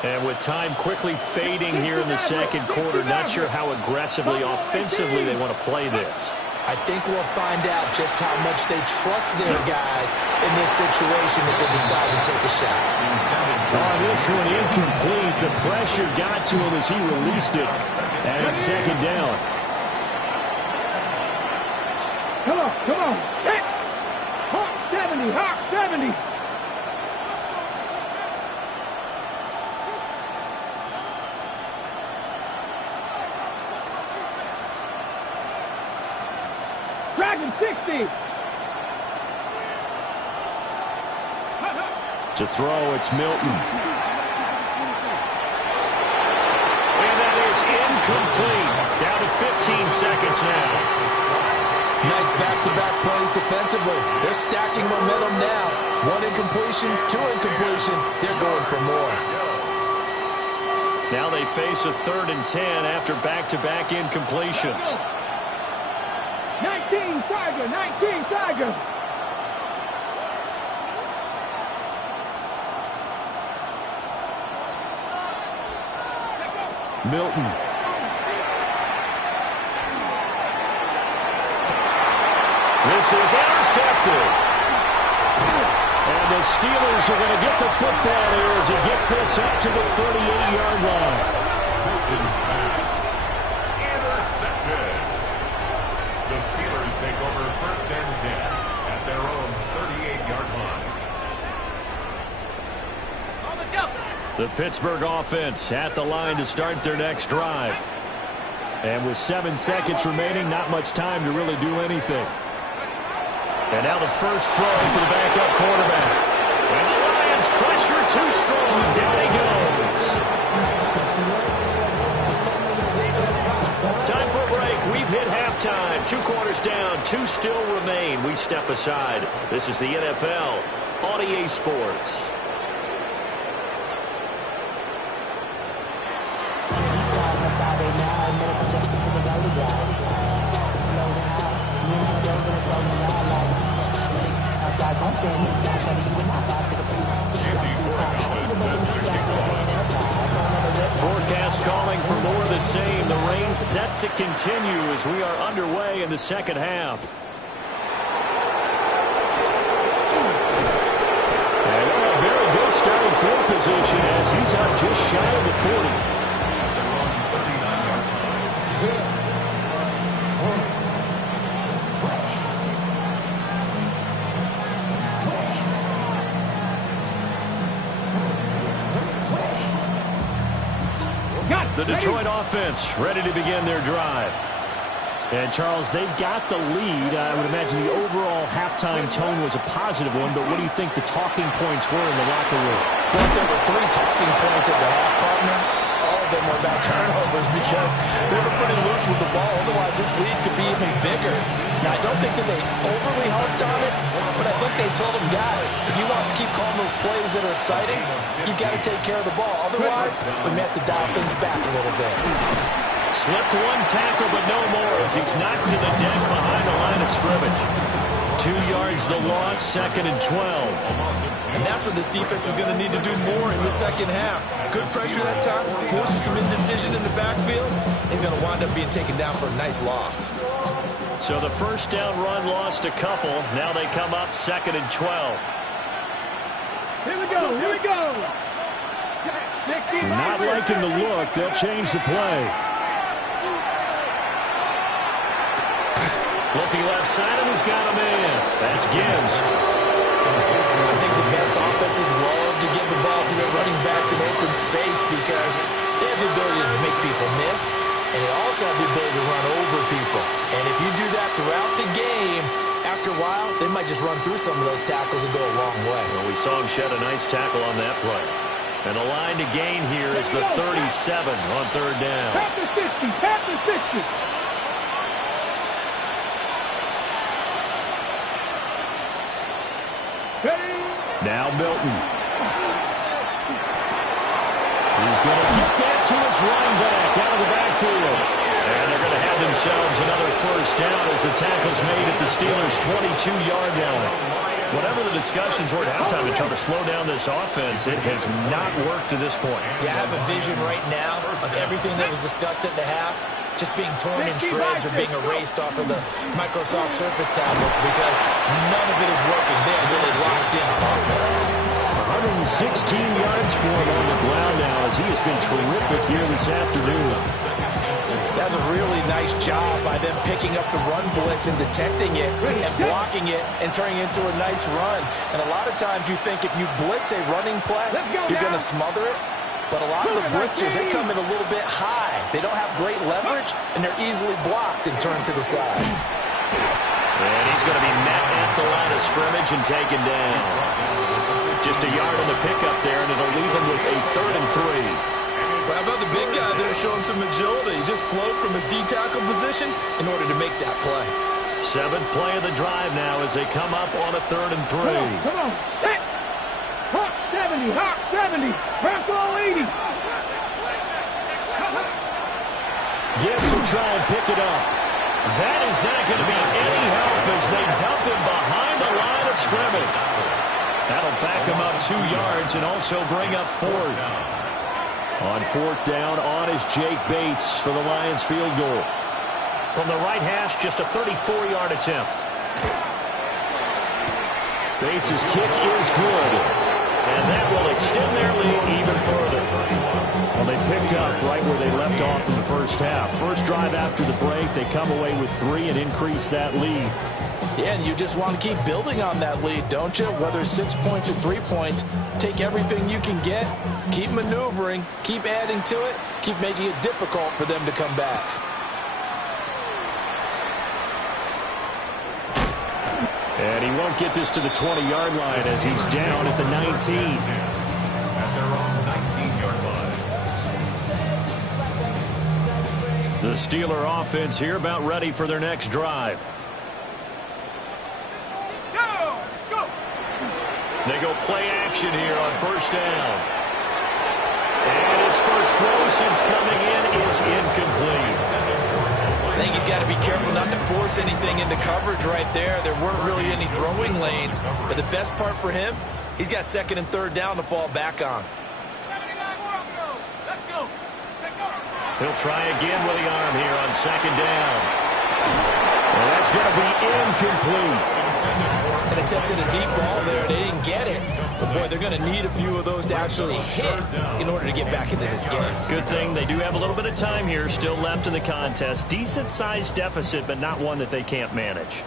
And with time quickly fading here in the second quarter, not sure how aggressively, offensively they want to play this. I think we'll find out just how much they trust their guys in this situation if they decide to take a shot. On this one, incomplete. The pressure got to him as he released it. And it's second down. Come on, come on. Set. Hawk 70, Hawk 70. Dragon 60. To throw, it's Milton. And that is incomplete. Down to 15 seconds now. Nice back-to-back plays defensively. They're stacking momentum now. 1 incompletion, 2 incompletion. They're going for more. Now they face a 3rd and 10 after back-to-back incompletions. 19 Tiger, 19 Tiger. Milton. This is intercepted. And the Steelers are going to get the football here as he gets this up to the 38-yard line. Wilkins pass. Intercepted. The Steelers take over 1st and 10 at their own 38-yard line. The Pittsburgh offense at the line to start their next drive. And with 7 seconds remaining, not much time to really do anything. And now the first throw for the backup quarterback. And the Lions pressure too strong. Down he goes. Time for a break. We've hit halftime. 2 quarters down, 2 still remain. We step aside. This is the NFL on EA Sports. Forecast calling for more of the same. The rain set to continue as we are underway in the second half. And a very good starting field position as he's out just shy of the 40. The Detroit offense ready to begin their drive. And, Charles, they've got the lead. I would imagine the overall halftime tone was a positive one, but what do you think the talking points were in the locker room? Well, there were 3 talking points at the half, partner. All of them were about turnovers because they were pretty loose with the ball. Otherwise, this lead could be even bigger. Now, I don't think that they overly harped on it, but I think they told them, guys, if you want to keep calling those plays that are exciting, you've got to take care of the ball. Otherwise, we may have to dial things back a little bit. Slipped 1 tackle, but no more as he's knocked to the deck behind the line of scrimmage. 2 yards the loss, 2nd and 12. And that's what this defense is going to need to do more in the second half. Good pressure that time, forces some indecision in the backfield. He's going to wind up being taken down for a nice loss. So the first down run lost a couple. Now they come up 2nd and 12. Here we go. Here we go. Not liking the look. They'll change the play. Looking left side, and he's got him in. That's Gibbs. I think the best offenses love to give the ball to their running backs in open space because they have the ability to make people miss, and they also have the ability to run over people. And if you do that throughout the game, after a while, they might just run through some of those tackles and go a long way. Well, we saw him shed a nice tackle on that play. And the line to gain here is the 37 on 3rd down. Tap the 60. Tap the 60. Now Milton. He's going to kick that to his running back out of the backfield. And they're going to have themselves another first down as the tackle's made at the Steelers' 22-yard line. Whatever the discussions were at halftime to try to slow down this offense, it has not worked to this point. Yeah, I have a vision right now of everything that was discussed at the half just being torn in shreds or being erased off of the Microsoft Surface tablets because none of it is working. They are really locked in on offense. 116 yards for him on the ground now as he has been terrific here this afternoon. That's a really nice job by them picking up the run blitz and detecting it and blocking it and turning it into a nice run. And a lot of times you think if you blitz a running play, you're going to smother it. But a lot of the blitzers, they come in a little bit high. They don't have great leverage, and they're easily blocked and turned to the side. And he's going to be met at the line of scrimmage and taken down. Just a yard on the pickup there, and it'll leave him with a 3rd and 3. Well, how about the big guy there showing some agility? He just flowed from his D-tackle position in order to make that play. 7th play of the drive now as they come up on a 3rd and 3. Come on. Set. Hawk 70. Hawk 70. Bronco 80. Gibbs will try and pick it up. That is not going to be any help as they dump him behind the line of scrimmage. That'll back him up 2 yards and also bring up 4th. On 4th down, on is Jake Bates for the Lions field goal. From the right hash, just a 34-yard attempt. Bates' kick is good. And that will extend their lead even further. Well, they picked up right where they left off in the first half. First drive after the break, they come away with 3 and increase that lead. Yeah, and you just want to keep building on that lead, don't you? Whether it's 6 points or 3 points, take everything you can get, keep maneuvering, keep adding to it, keep making it difficult for them to come back. And he won't get this to the 20-yard line as he's down at the 19. At their own 19-yard line. The Steeler offense here about ready for their next drive. They go play action here on first down. And his first throw since coming in is incomplete. I think he's got to be careful not to force anything into coverage right there. There weren't really any throwing lanes. But the best part for him, he's got second and third down to fall back on. He'll try again with the arm here on second down. And that's going to be incomplete. And attempted a deep ball there. They didn't get it. But, boy, they're going to need a few of those to actually hit in order to get back into this game. Good thing they do have a little bit of time here still left in the contest. Decent-sized deficit, but not one that they can't manage.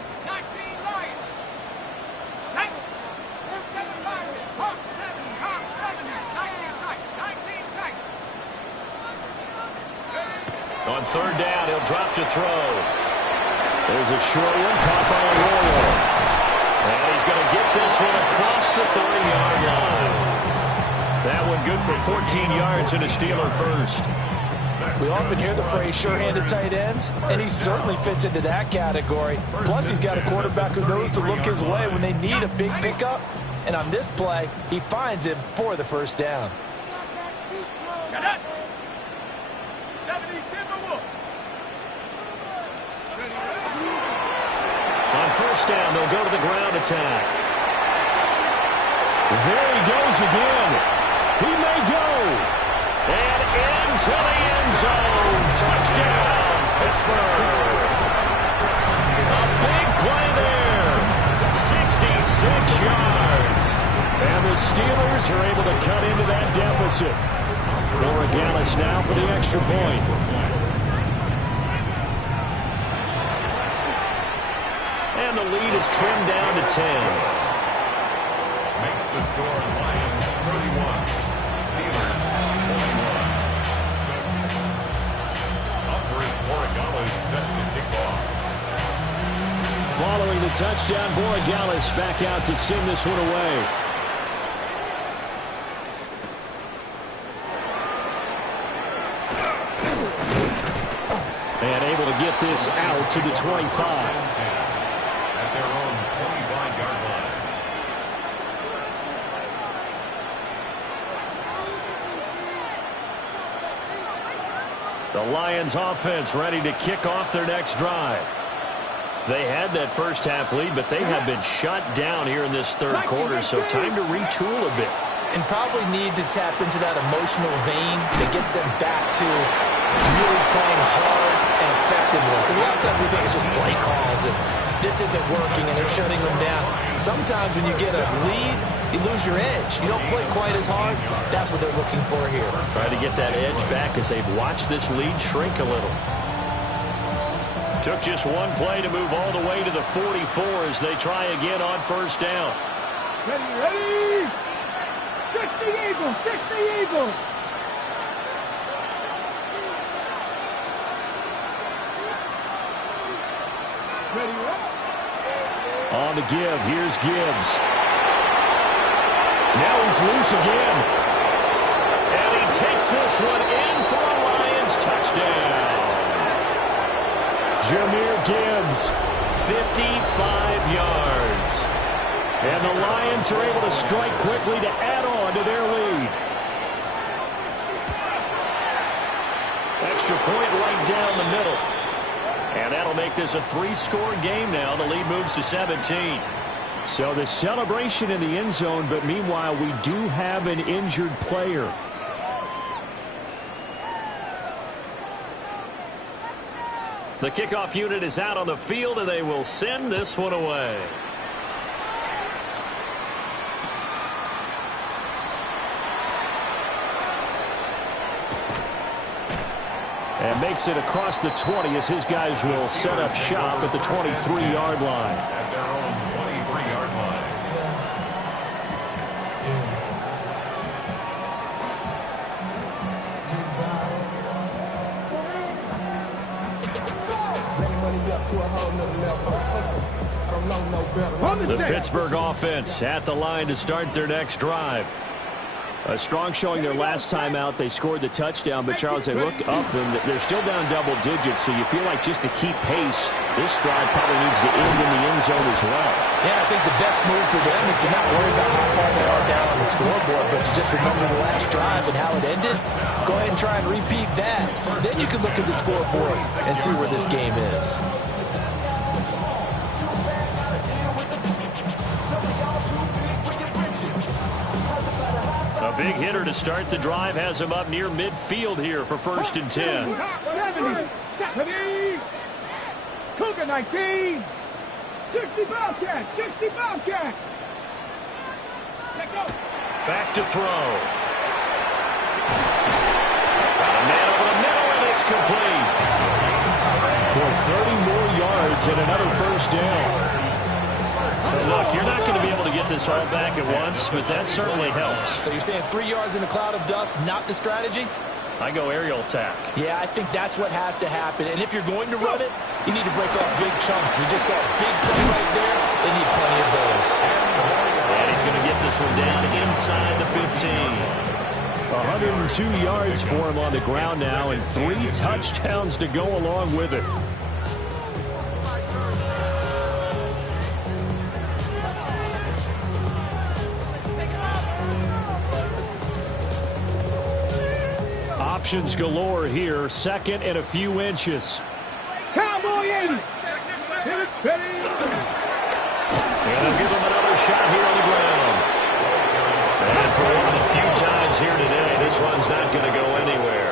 On third down, he'll drop to throw. There's a short one, caught by a roller. And he's going to get this one across the 30-yard line. That one good for 14 yards and a Steeler first. We often hear the phrase sure-handed tight ends, and he certainly fits into that category. Plus, he's got a quarterback who knows to look his way when they need a big pickup. And on this play, he finds him for the first down. On first down, they'll go to the ground attack. There he goes again. He may go. And into the end zone. Touchdown, Pittsburgh. A big play there. 66 yards. And the Steelers are able to cut into that deficit. Borregales now for the extra point. And the lead is trimmed down to 10. Makes the score Lions 31. Steelers 21. Up for his Borregales set to kick off. Following the touchdown, Borregales back out to send this one away. And able to get this out to the 25. Their own 25-yard line. The Lions offense ready to kick off their next drive. They had that first half lead, but they have been shut down here in this third quarter, so time to retool a bit. And probably need to tap into that emotional vein that gets them back to really playing hard and effectively. Because a lot of times we think it's just play calls and this isn't working and they're shutting them down. Sometimes when you get a lead, you lose your edge. You don't play quite as hard. That's what they're looking for here. Try to get that edge back as they've watched this lead shrink a little. Took just one play to move all the way to the 44 as they try again on first down. Ready? Fix the Eagles! Fix the Eagles! Ready, On the give, here's Gibbs. Now he's loose again. And he takes this one in for a Lions touchdown. Jahmyr Gibbs, 55 yards. and the Lions are able to strike quickly to add on to their lead. Extra point right down the middle. And that'll make this a three-score game now. The lead moves to 17. So the celebration in the end zone, but meanwhile we do have an injured player. The kickoff unit is out on the field, and they will send this one away. And makes it across the 20 as his guys will set up shop at the 23-yard line. At their own 23-yard line. The Pittsburgh offense at the line to start their next drive. A strong showing their last time out. They scored the touchdown, but Charles, they look up and they're still down double digits, so you feel like just to keep pace, this drive probably needs to end in the end zone as well. Yeah, I think the best move for them is to not worry about how far they are down on the scoreboard, but to just remember the last drive and how it ended. Go ahead and try and repeat that. Then you can look at the scoreboard and see where this game is. A big hitter to start the drive has him up near midfield here for 1st and 10. 70. Cougar 19. 60 Bobcat. 60 Bobcat. Let go. Back to throw. Got a man over the middle, and it's complete. For 30 more yards and another 1st down. Look, you're not going to be able to get this all back at once, but that certainly helps. So you're saying 3 yards in a cloud of dust, not the strategy? I go aerial attack. Yeah, I think that's what has to happen. And if you're going to run it, you need to break up big chunks. We just saw a big play right there. They need plenty of those. And he's going to get this one down inside the 15. 102 yards for him on the ground now, and 3 touchdowns to go along with it. Options galore here. 2nd and a few inches. Cowboy 80. Here it's ready. And they'll give him another shot here on the ground. And for one of the few times here today, this one's not going to go anywhere.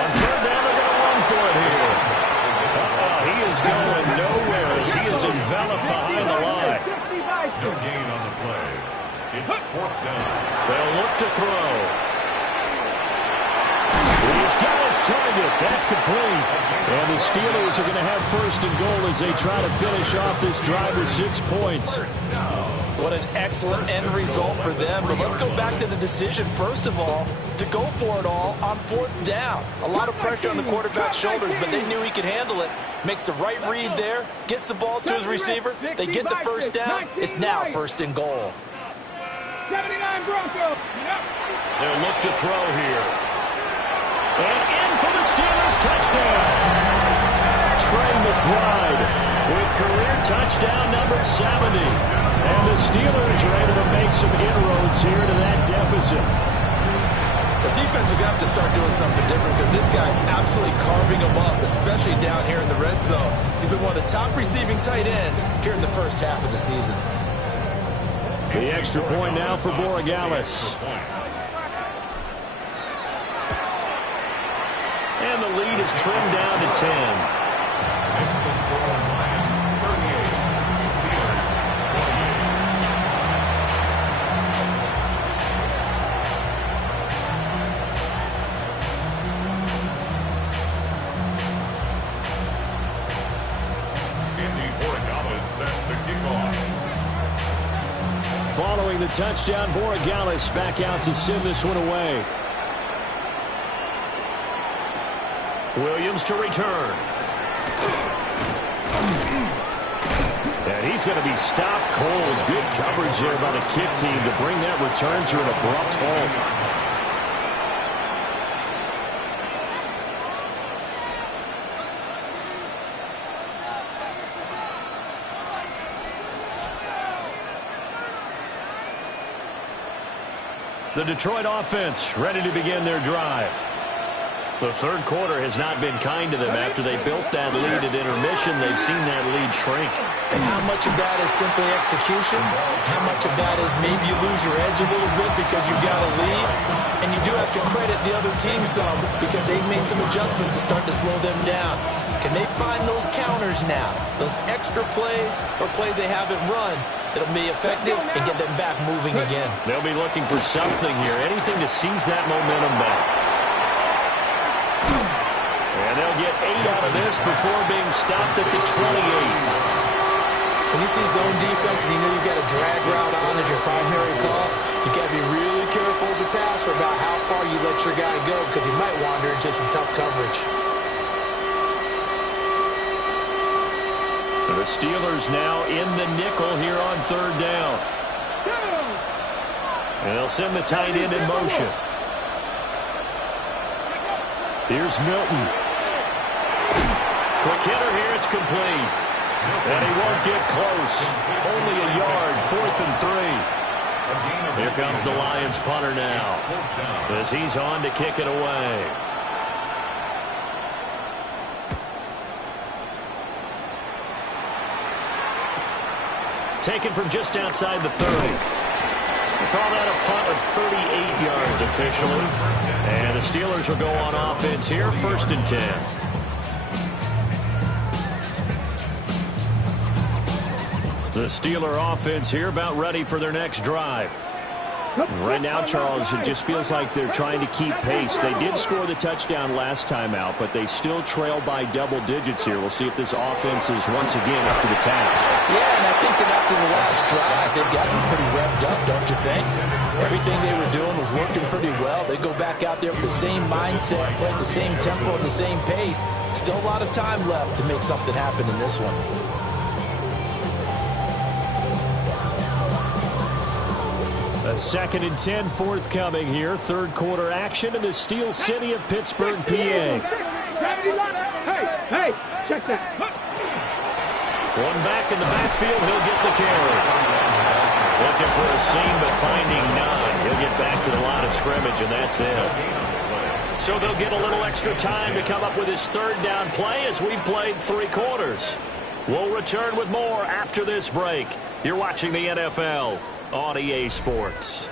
On 3rd down, they're going to run for it here. He is going nowhere as he is enveloped behind the line. No gain on the play. It's 4th down. They'll look to throw. He's got his target. That's complete. And the Steelers are going to have 1st and goal as they try to finish off this drive with 6 points. What an excellent end result for them. But let's go back to the decision, first of all, to go for it all on 4th down. A lot of pressure on the quarterback's shoulders, but they knew he could handle it. Makes the right read there, gets the ball to his receiver. They get the 1st down. It's now 1st and goal. 79 Broncos. They'll look to throw here. And in for the Steelers touchdown. Trey McBride with career touchdown number 70. And the Steelers are able to make some inroads here to that deficit. The defense is going to have to start doing something different because this guy's absolutely carving them up, especially down here in the red zone. He's been one of the top receiving tight ends here in the first half of the season. The extra point now for Borregales. And the lead is trimmed down to 10. Makes the score Lions 38. Steelers 28. Andy Borregales set to kick off. Following the touchdown, Borregales back out to send this one away. Williams to return. And he's going to be stopped cold. Good coverage there by the kick team to bring that return to an abrupt halt. The Detroit offense ready to begin their drive. The 3rd quarter has not been kind to them. After they built that lead at intermission, they've seen that lead shrink. And how much of that is simply execution? How much of that is maybe you lose your edge a little bit because you've got a lead? And you do have to credit the other team some because they've made some adjustments to start to slow them down. Can they find those counters now? Those extra plays or plays they haven't run that'll be effective and get them back moving again. They'll be looking for something here, anything to seize that momentum back. And they'll get 8 out of this before being stopped at the 28. When you see zone defense and you know you've got a drag route on as your primary call, you got to be really careful as a passer about how far you let your guy go because he might wander into some tough coverage. The Steelers now in the nickel here on 3rd down. And they'll send the tight end in motion. Here's Milton. Quick hitter here. It's complete. And he won't get close. Only a yard. 4th and 3. Here comes the Lions punter now, as he's on to kick it away. Taken from just outside the 30. We'll call that a punt of 38 yards officially. And the Steelers will go on offense here, 1st and 10. The Steeler offense here about ready for their next drive. Right now, Charles, it just feels like they're trying to keep pace. They did score the touchdown last time out, but they still trail by double digits here. We'll see if this offense is once again up to the task. Yeah, and I think that after the last drive, they've gotten pretty revved up, don't you think? Everything they were doing was working pretty well. They go back out there with the same mindset, playing the same tempo and the same pace. Still a lot of time left to make something happen in this one. A 2nd and 10 forthcoming here. 3rd quarter action in the Steel City of Pittsburgh, PA. Hey, check that. One back in the backfield. He'll get the carry. Looking for a seam, but finding none. He'll get back to the line of scrimmage, and that's it. So they'll get a little extra time to come up with his 3rd down play as we played 3 quarters. We'll return with more after this break. You're watching the NFL on EA Sports.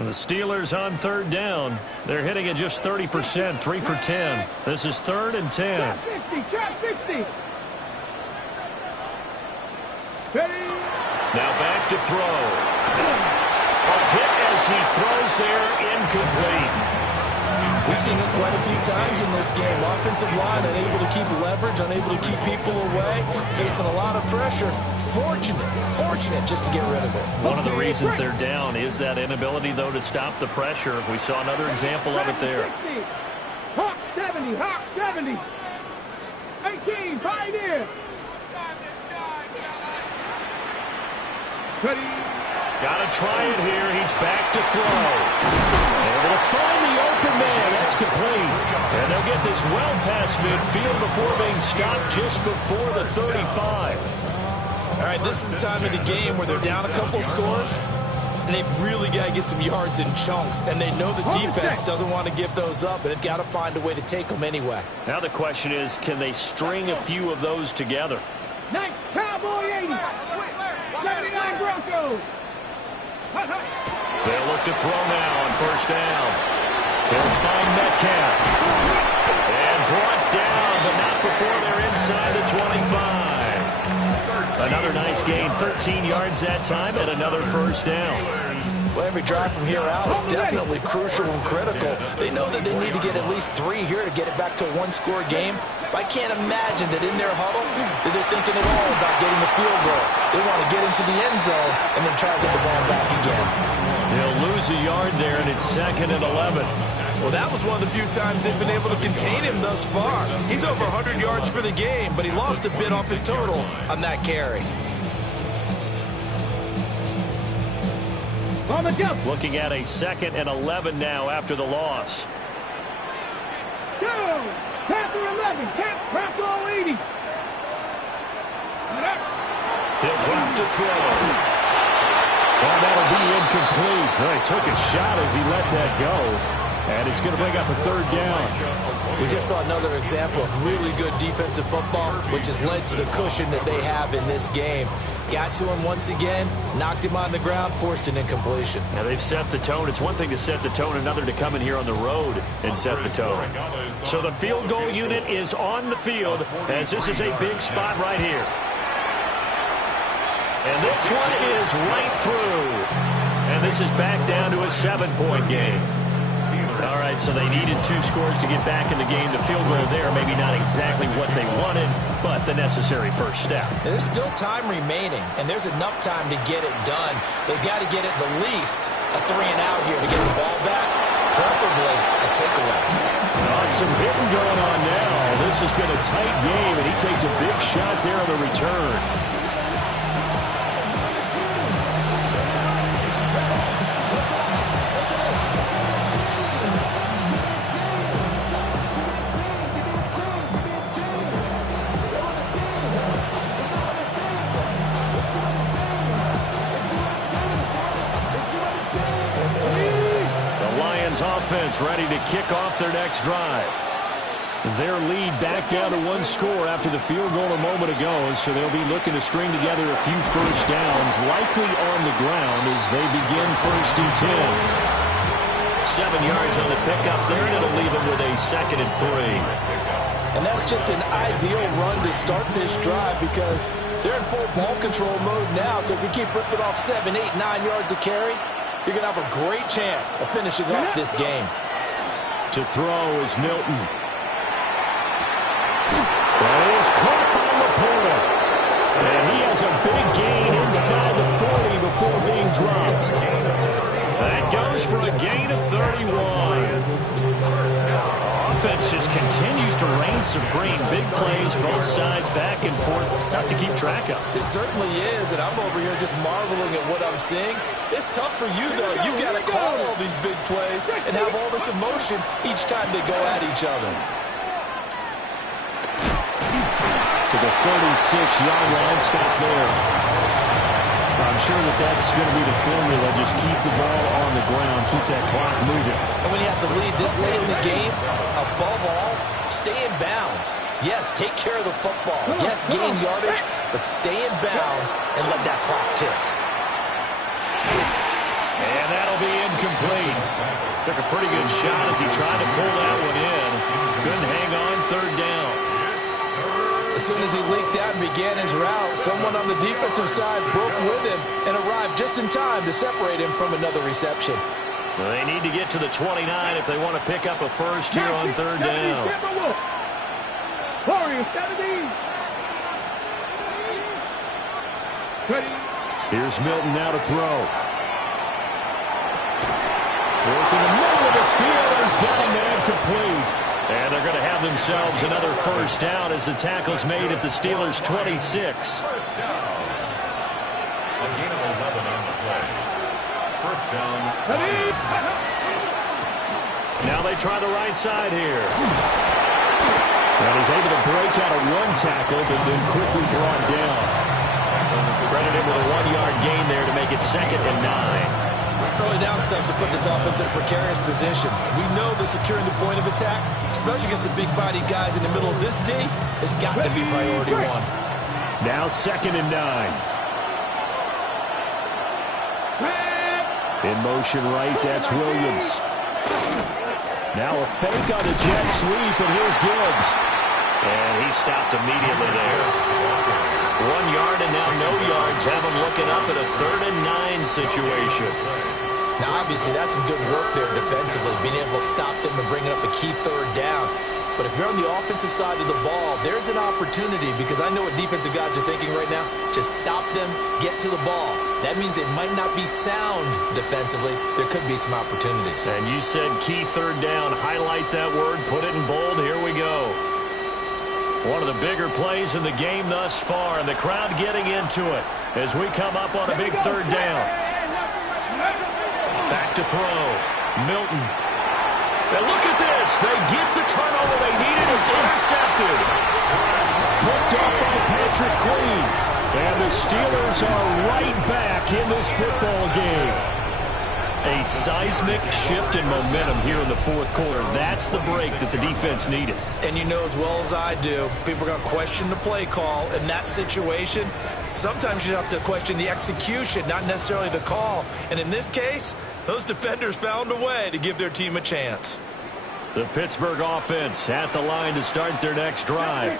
The Steelers on 3rd down. They're hitting at just 30%, 3 for 10. This is 3rd and 10. Trap 60. Ready? Now back to throw. A hit as he throws there, incomplete. We've seen this quite a few times in this game. Offensive line unable to keep leverage, unable to keep people away, facing a lot of pressure. Fortunate just to get rid of it. One of the reasons they're down is that inability, though, to stop the pressure. We saw another example of it there. Hawk 70, Hawk 70. 18, Pioneer. Ready? Got to try it here. He's back to throw. Able to find the open man. That's complete. And they'll get this well past midfield before being stopped just before the 35. All right, this is the time of the game where they're down a couple scores, and they've really got to get some yards in chunks, and they know the defense doesn't want to give those up, but they've got to find a way to take them anyway. Now the question is, can they string a few of those together? Nice Cowboy 80. 79 Broncos. They'll look to throw now on 1st down. They'll find Metcalf. And brought down, but not before they're inside the 25. Another nice gain, 13 yards that time, and another 1st down. Well, every drive from here out is definitely crucial and critical. They know that they need to get at least 3 here to get it back to a 1-score game. But I can't imagine that in their huddle that they're thinking at all about getting a field goal. They want to get into the end zone and then try to get the ball back again. They'll lose a yard there, and it's 2nd and 11. Well, that was one of the few times they've been able to contain him thus far. He's over 100 yards for the game, but he lost a bit off his total on that carry. On the jump. Looking at a 2nd and 11 now after the loss. Go. Panther 11. Crackle 80. He'll drop to throw. Well, that'll be incomplete. Well, he took a shot as he let that go. And it's going to bring up a 3rd down. We just saw another example of really good defensive football, which has led to the cushion that they have in this game. Got to him once again, knocked him on the ground, forced an incompletion. Now they've set the tone. It's one thing to set the tone, another to come in here on the road and set the tone. So the field goal unit is on the field as this is a big spot right here. And this one is right through. And this is back down to a 7-point game. All right, so they needed 2 scores to get back in the game. The field goal there, maybe not exactly what they wanted, but the necessary first step. There's still time remaining, and there's enough time to get it done. They've got to get at the least a 3-and-out here to get the ball back, preferably a takeaway. Some hitting going on now. This has been a tight game, and he takes a big shot there on the return. Offense ready to kick off their next drive. Their lead back down to 1 score after the field goal a moment ago, so they'll be looking to string together a few first downs, likely on the ground as they begin 1st and 10. 7 yards on the pickup there, and it'll leave them with a 2nd and 3. And that's just an ideal run to start this drive because they're in full ball control mode now, so if you keep ripping off 7, 8, 9 yards of carry, you're going to have a great chance of finishing off this game. To throw is Milton. That is caught by Laporta. And he has a big gain inside the 40 before being dropped. That goes for a gain of 31. Offense just continues to reign supreme. Big plays, both sides, back and forth. Tough to keep track of. It certainly is, and I'm over here just marveling at what I'm seeing. It's tough for you, though. You got to call all these big plays and have all this emotion each time they go at each other. To the 36-yard line, stop there. I'm sure that's going to be the formula. Just keep the ball on the ground, keep that clock moving. And when you have the lead this late in the game, above all, stay in bounds. Yes, take care of the football. Yes, gain yardage, but stay in bounds and let that clock tick. And that'll be incomplete. Took a pretty good shot as he tried to pull that one in. Couldn't hang on, 3rd down. As soon as he leaked out and began his route, someone on the defensive side broke with him and arrived just in time to separate him from another reception. Well, they need to get to the 29 if they want to pick up a first here on 3rd down. Here's Milton now to throw. Working the middle of the field, and he's got him there complete. And they're going to have themselves another first down as the tackle's made at the Steelers' 26. First down. A gain of 11 on the play. First down. Now they try the right side here. And he's able to break out a 1 tackle, but then quickly brought down. Credit him with a 1-yard gain there to make it 2nd and 9. Early down stuff to put this offense in a precarious position. We know that securing the point of attack, especially against the big-bodied guys in the middle of this D, has got to be priority 1. Now 2nd and 9. In motion right, that's Williams. Now a fake on the jet sweep, and here's Gibbs. And he stopped immediately there. 1 yard and now no yards have him looking up at a 3rd and 9 situation. Now, obviously, that's some good work there defensively, being able to stop them and bringing up a key 3rd down. But if you're on the offensive side of the ball, there's an opportunity because I know what defensive guys are thinking right now. Just stop them, get to the ball. That means they might not be sound defensively. There could be some opportunities. And you said key 3rd down. Highlight that word. Put it in bold. Here we go. One of the bigger plays in the game thus far, and the crowd getting into it as we come up on a big 3rd down. Back to throw. Milton. And look at this. They get the turnover they needed. It's intercepted. Picked up by Patrick Queen. And the Steelers are right back in this football game. A seismic shift in momentum here in the 4th quarter. That's the break that the defense needed. And you know as well as I do, people are going to question the play call in that situation. Sometimes you have to question the execution, not necessarily the call. And in this case, those defenders found a way to give their team a chance. The Pittsburgh offense at the line to start their next drive.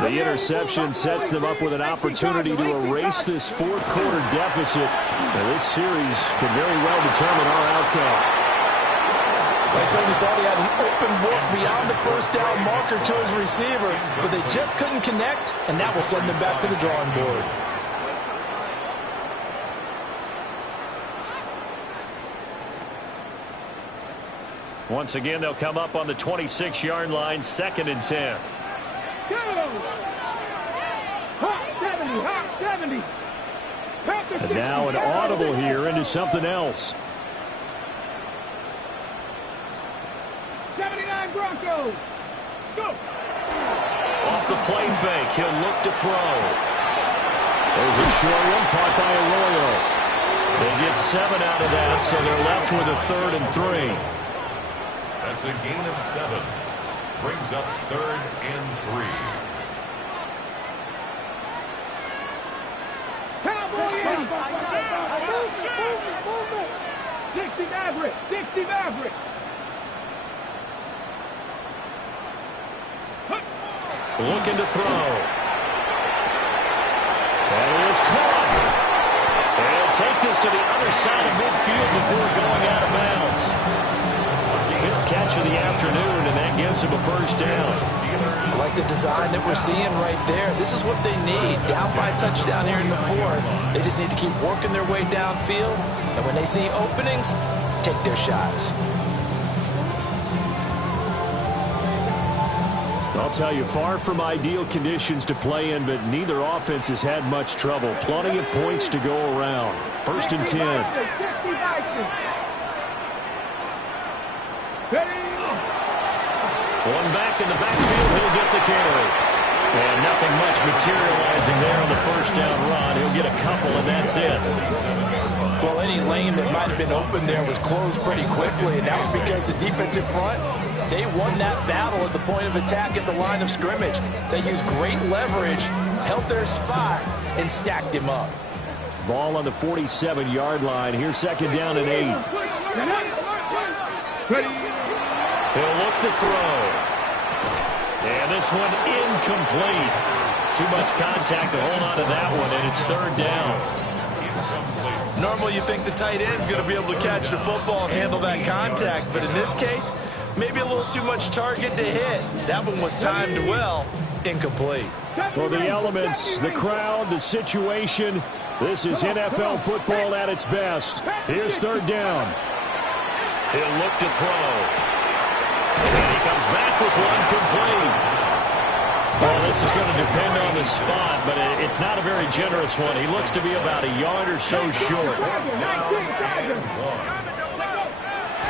The interception sets them up with an opportunity to erase this 4th quarter deficit. Now, this series could very well determine our outcome. They certainly thought he had an open look beyond the first down marker to his receiver, but they just couldn't connect, and that will send them back to the drawing board. Once again, they'll come up on the 26-yard line, 2nd and 10. Go! Hot 70, hot 70. And now an audible here into something else. 79 Broncos. Go! Off the play fake, he'll look to throw. There's a short one caught by Arroyo. They get 7 out of that, so they're left with a 3rd and 3. That's a gain of 7. Brings up 3rd and 3. Cowboy 60 Maverick, 60 Maverick. Looking to throw. And it is caught. They'll take this to the other side of midfield before going out of bounds. 5th catch of the afternoon, and that gives him a first down. I like the design that we're seeing right there. This is what they need. Down by a touchdown here in the 4th. They just need to keep working their way downfield. And when they see openings, take their shots. I'll tell you, far from ideal conditions to play in, but neither offense has had much trouble. Plenty of points to go around. 1st and 10. One back in the backfield, he'll get the carry. And nothing much materializing there on the first down run. He'll get a couple, and that's it. Well, any lane that might have been open there was closed pretty quickly, and that was because the defensive front, they won that battle at the point of attack at the line of scrimmage. They used great leverage, held their spot, and stacked him up. Ball on the 47-yard line. Here's 2nd down and 8. He'll look to throw. And this one incomplete. Too much contact to hold on to that one, and it's 3rd down. Normally you think the tight end's going to be able to catch the football and handle that contact, but in this case, maybe a little too much target to hit. That one was timed well, incomplete. Well, the elements, the crowd, the situation, this is NFL football at its best. Here's 3rd down. He'll look to throw. And he comes back with one complete. Well, this is going to depend on the spot, but it's not a very generous one. He looks to be about a yard or so short.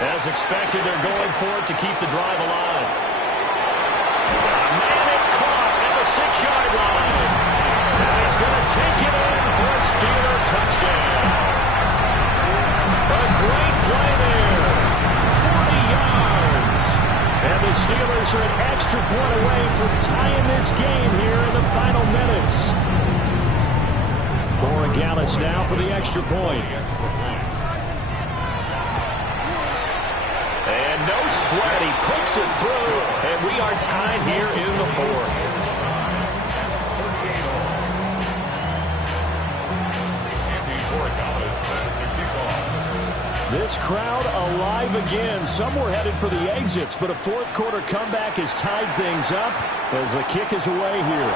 As expected, they're going for it to keep the drive alive. And it's caught at the 6-yard line. And he's going to take it in for a Steeler touchdown. A great play there. 40 yards. And the Steelers are an extra point away from tying this game here in the final minutes. Corey Gallis now for the extra point. And no sweat, he puts it through, and we are tied here in the 4th. This crowd alive again. Some were headed for the exits, but a 4th quarter comeback has tied things up as the kick is away here.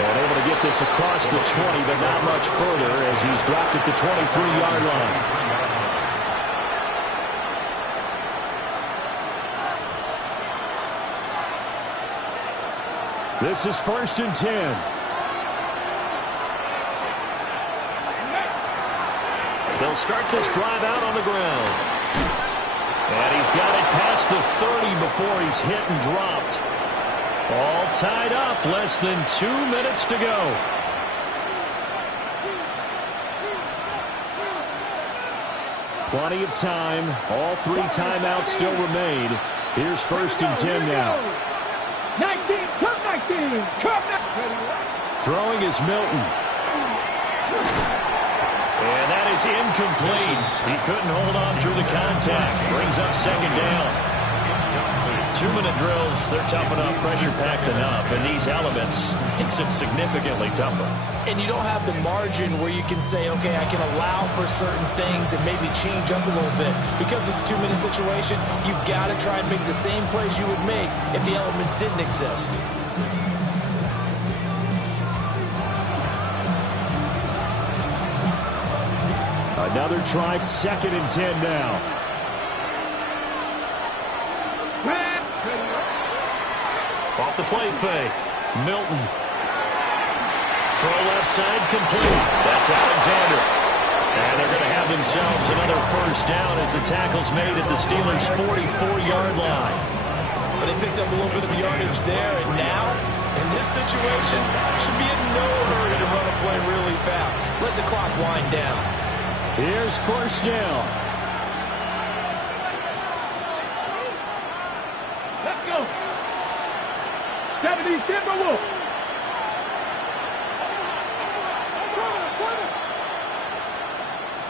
And able to get this across the 20, but not much further as he's dropped it to 23-yard line. This is 1st and 10. They'll start this drive out on the ground. And he's got it past the 30 before he's hit and dropped. All tied up, less than 2 minutes to go. Plenty of time. All 3 timeouts still remain. Here's 1st and 10 now. 19, come 19, come 19. Throwing is Milton. And that is incomplete. He couldn't hold on through the contact. Brings up 2nd down. 2-minute drills, they're tough enough, pressure-packed enough, and these elements makes it significantly tougher. And you don't have the margin where you can say, okay, I can allow for certain things and maybe change up a little bit. Because it's a 2-minute situation, you've got to try and make the same plays you would make if the elements didn't exist. Another try, 2nd and 10 now. Off the play fake. Milton. Throw left side complete. That's Alexander. And they're going to have themselves another first down as the tackle's made at the Steelers' 44-yard line. But they picked up a little bit of yardage there, and now, in this situation, should be in no hurry to run a play really fast. Let the clock wind down. Here's first down. Let's go. 70 Timberwolves.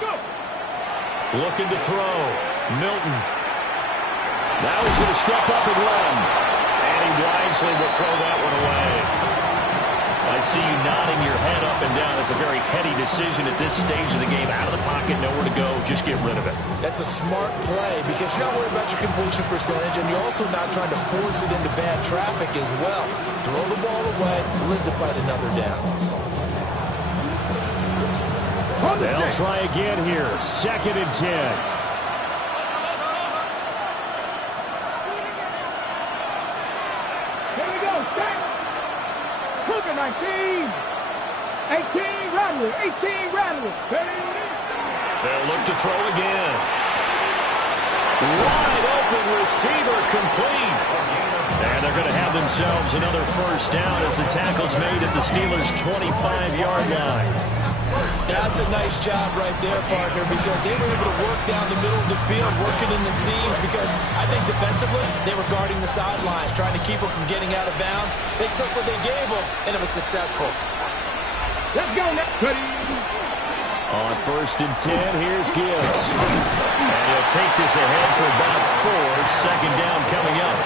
Go. Looking to throw. Milton. Now he's going to step up and run. And he wisely will throw that one away. I see you nodding your head up and down. It's a very heady decision at this stage of the game. Out of the pocket, nowhere to go. Just get rid of it. That's a smart play because you're not worried about your completion percentage, and you're also not trying to force it into bad traffic as well. Throw the ball away, live to fight another down. They'll try again here. 2nd and 10. Here we go. Set. Hooker 19. 18 Rattler. 18 Rattler. They'll look to throw again. Wide open receiver complete. And they're going to have themselves another first down as the tackle's made at the Steelers' 25-yard line. That's a nice job right there, partner, because they were able to work down the middle of the field, working in the seams, because I think defensively they were guarding the sidelines, trying to keep them from getting out of bounds. They took what they gave them, and it was successful. Let's go next. On 1st and 10, here's Gibbs. And he'll take this ahead for about 4. 2nd down coming up.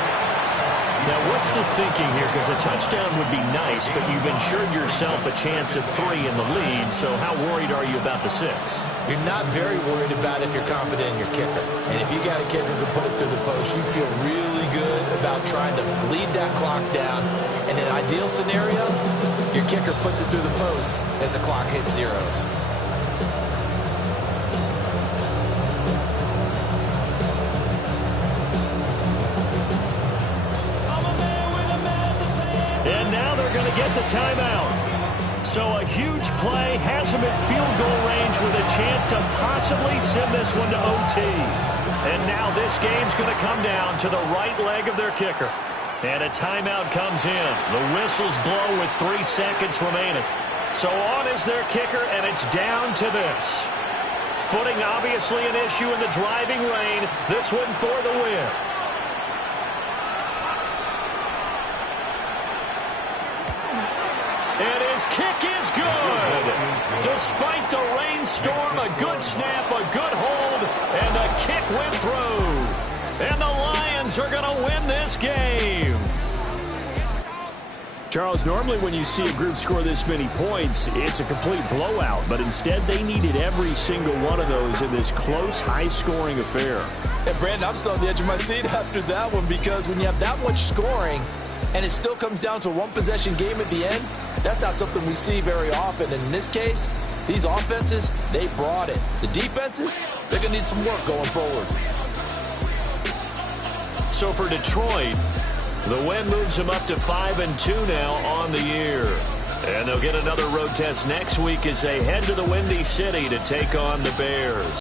Now, what's the thinking here? Because a touchdown would be nice, but you've ensured yourself a chance at 3 in the lead, so how worried are you about the 6? You're not very worried about if you're confident in your kicker. And if you got a kicker who can put it through the post, you feel really good about trying to bleed that clock down. In an ideal scenario, your kicker puts it through the post as the clock hits zeros. And now they're going to get the timeout. So a huge play has them at field goal range with a chance to possibly send this one to OT. And now this game's going to come down to the right leg of their kicker. And a timeout comes in. The whistles blow with 3 seconds remaining. So on is their kicker, and it's down to this. Footing obviously an issue in the driving rain. This one for the win. And his kick is good. Despite the rainstorm, a good snap, a good hold, and the kick went through. And the Lions are going to win this game. Charles, normally when you see a group score this many points, it's a complete blowout. But instead, they needed every single one of those in this close, high-scoring affair. And Brandon, I'm still on the edge of my seat after that one, because when you have that much scoring and it still comes down to a one-possession game at the end, that's not something we see very often. And in this case, these offenses, they brought it. The defenses, they're going to need some work going forward. So for Detroit, the win moves them up to 5-2 now on the year. And they'll get another road test next week as they head to the Windy City to take on the Bears.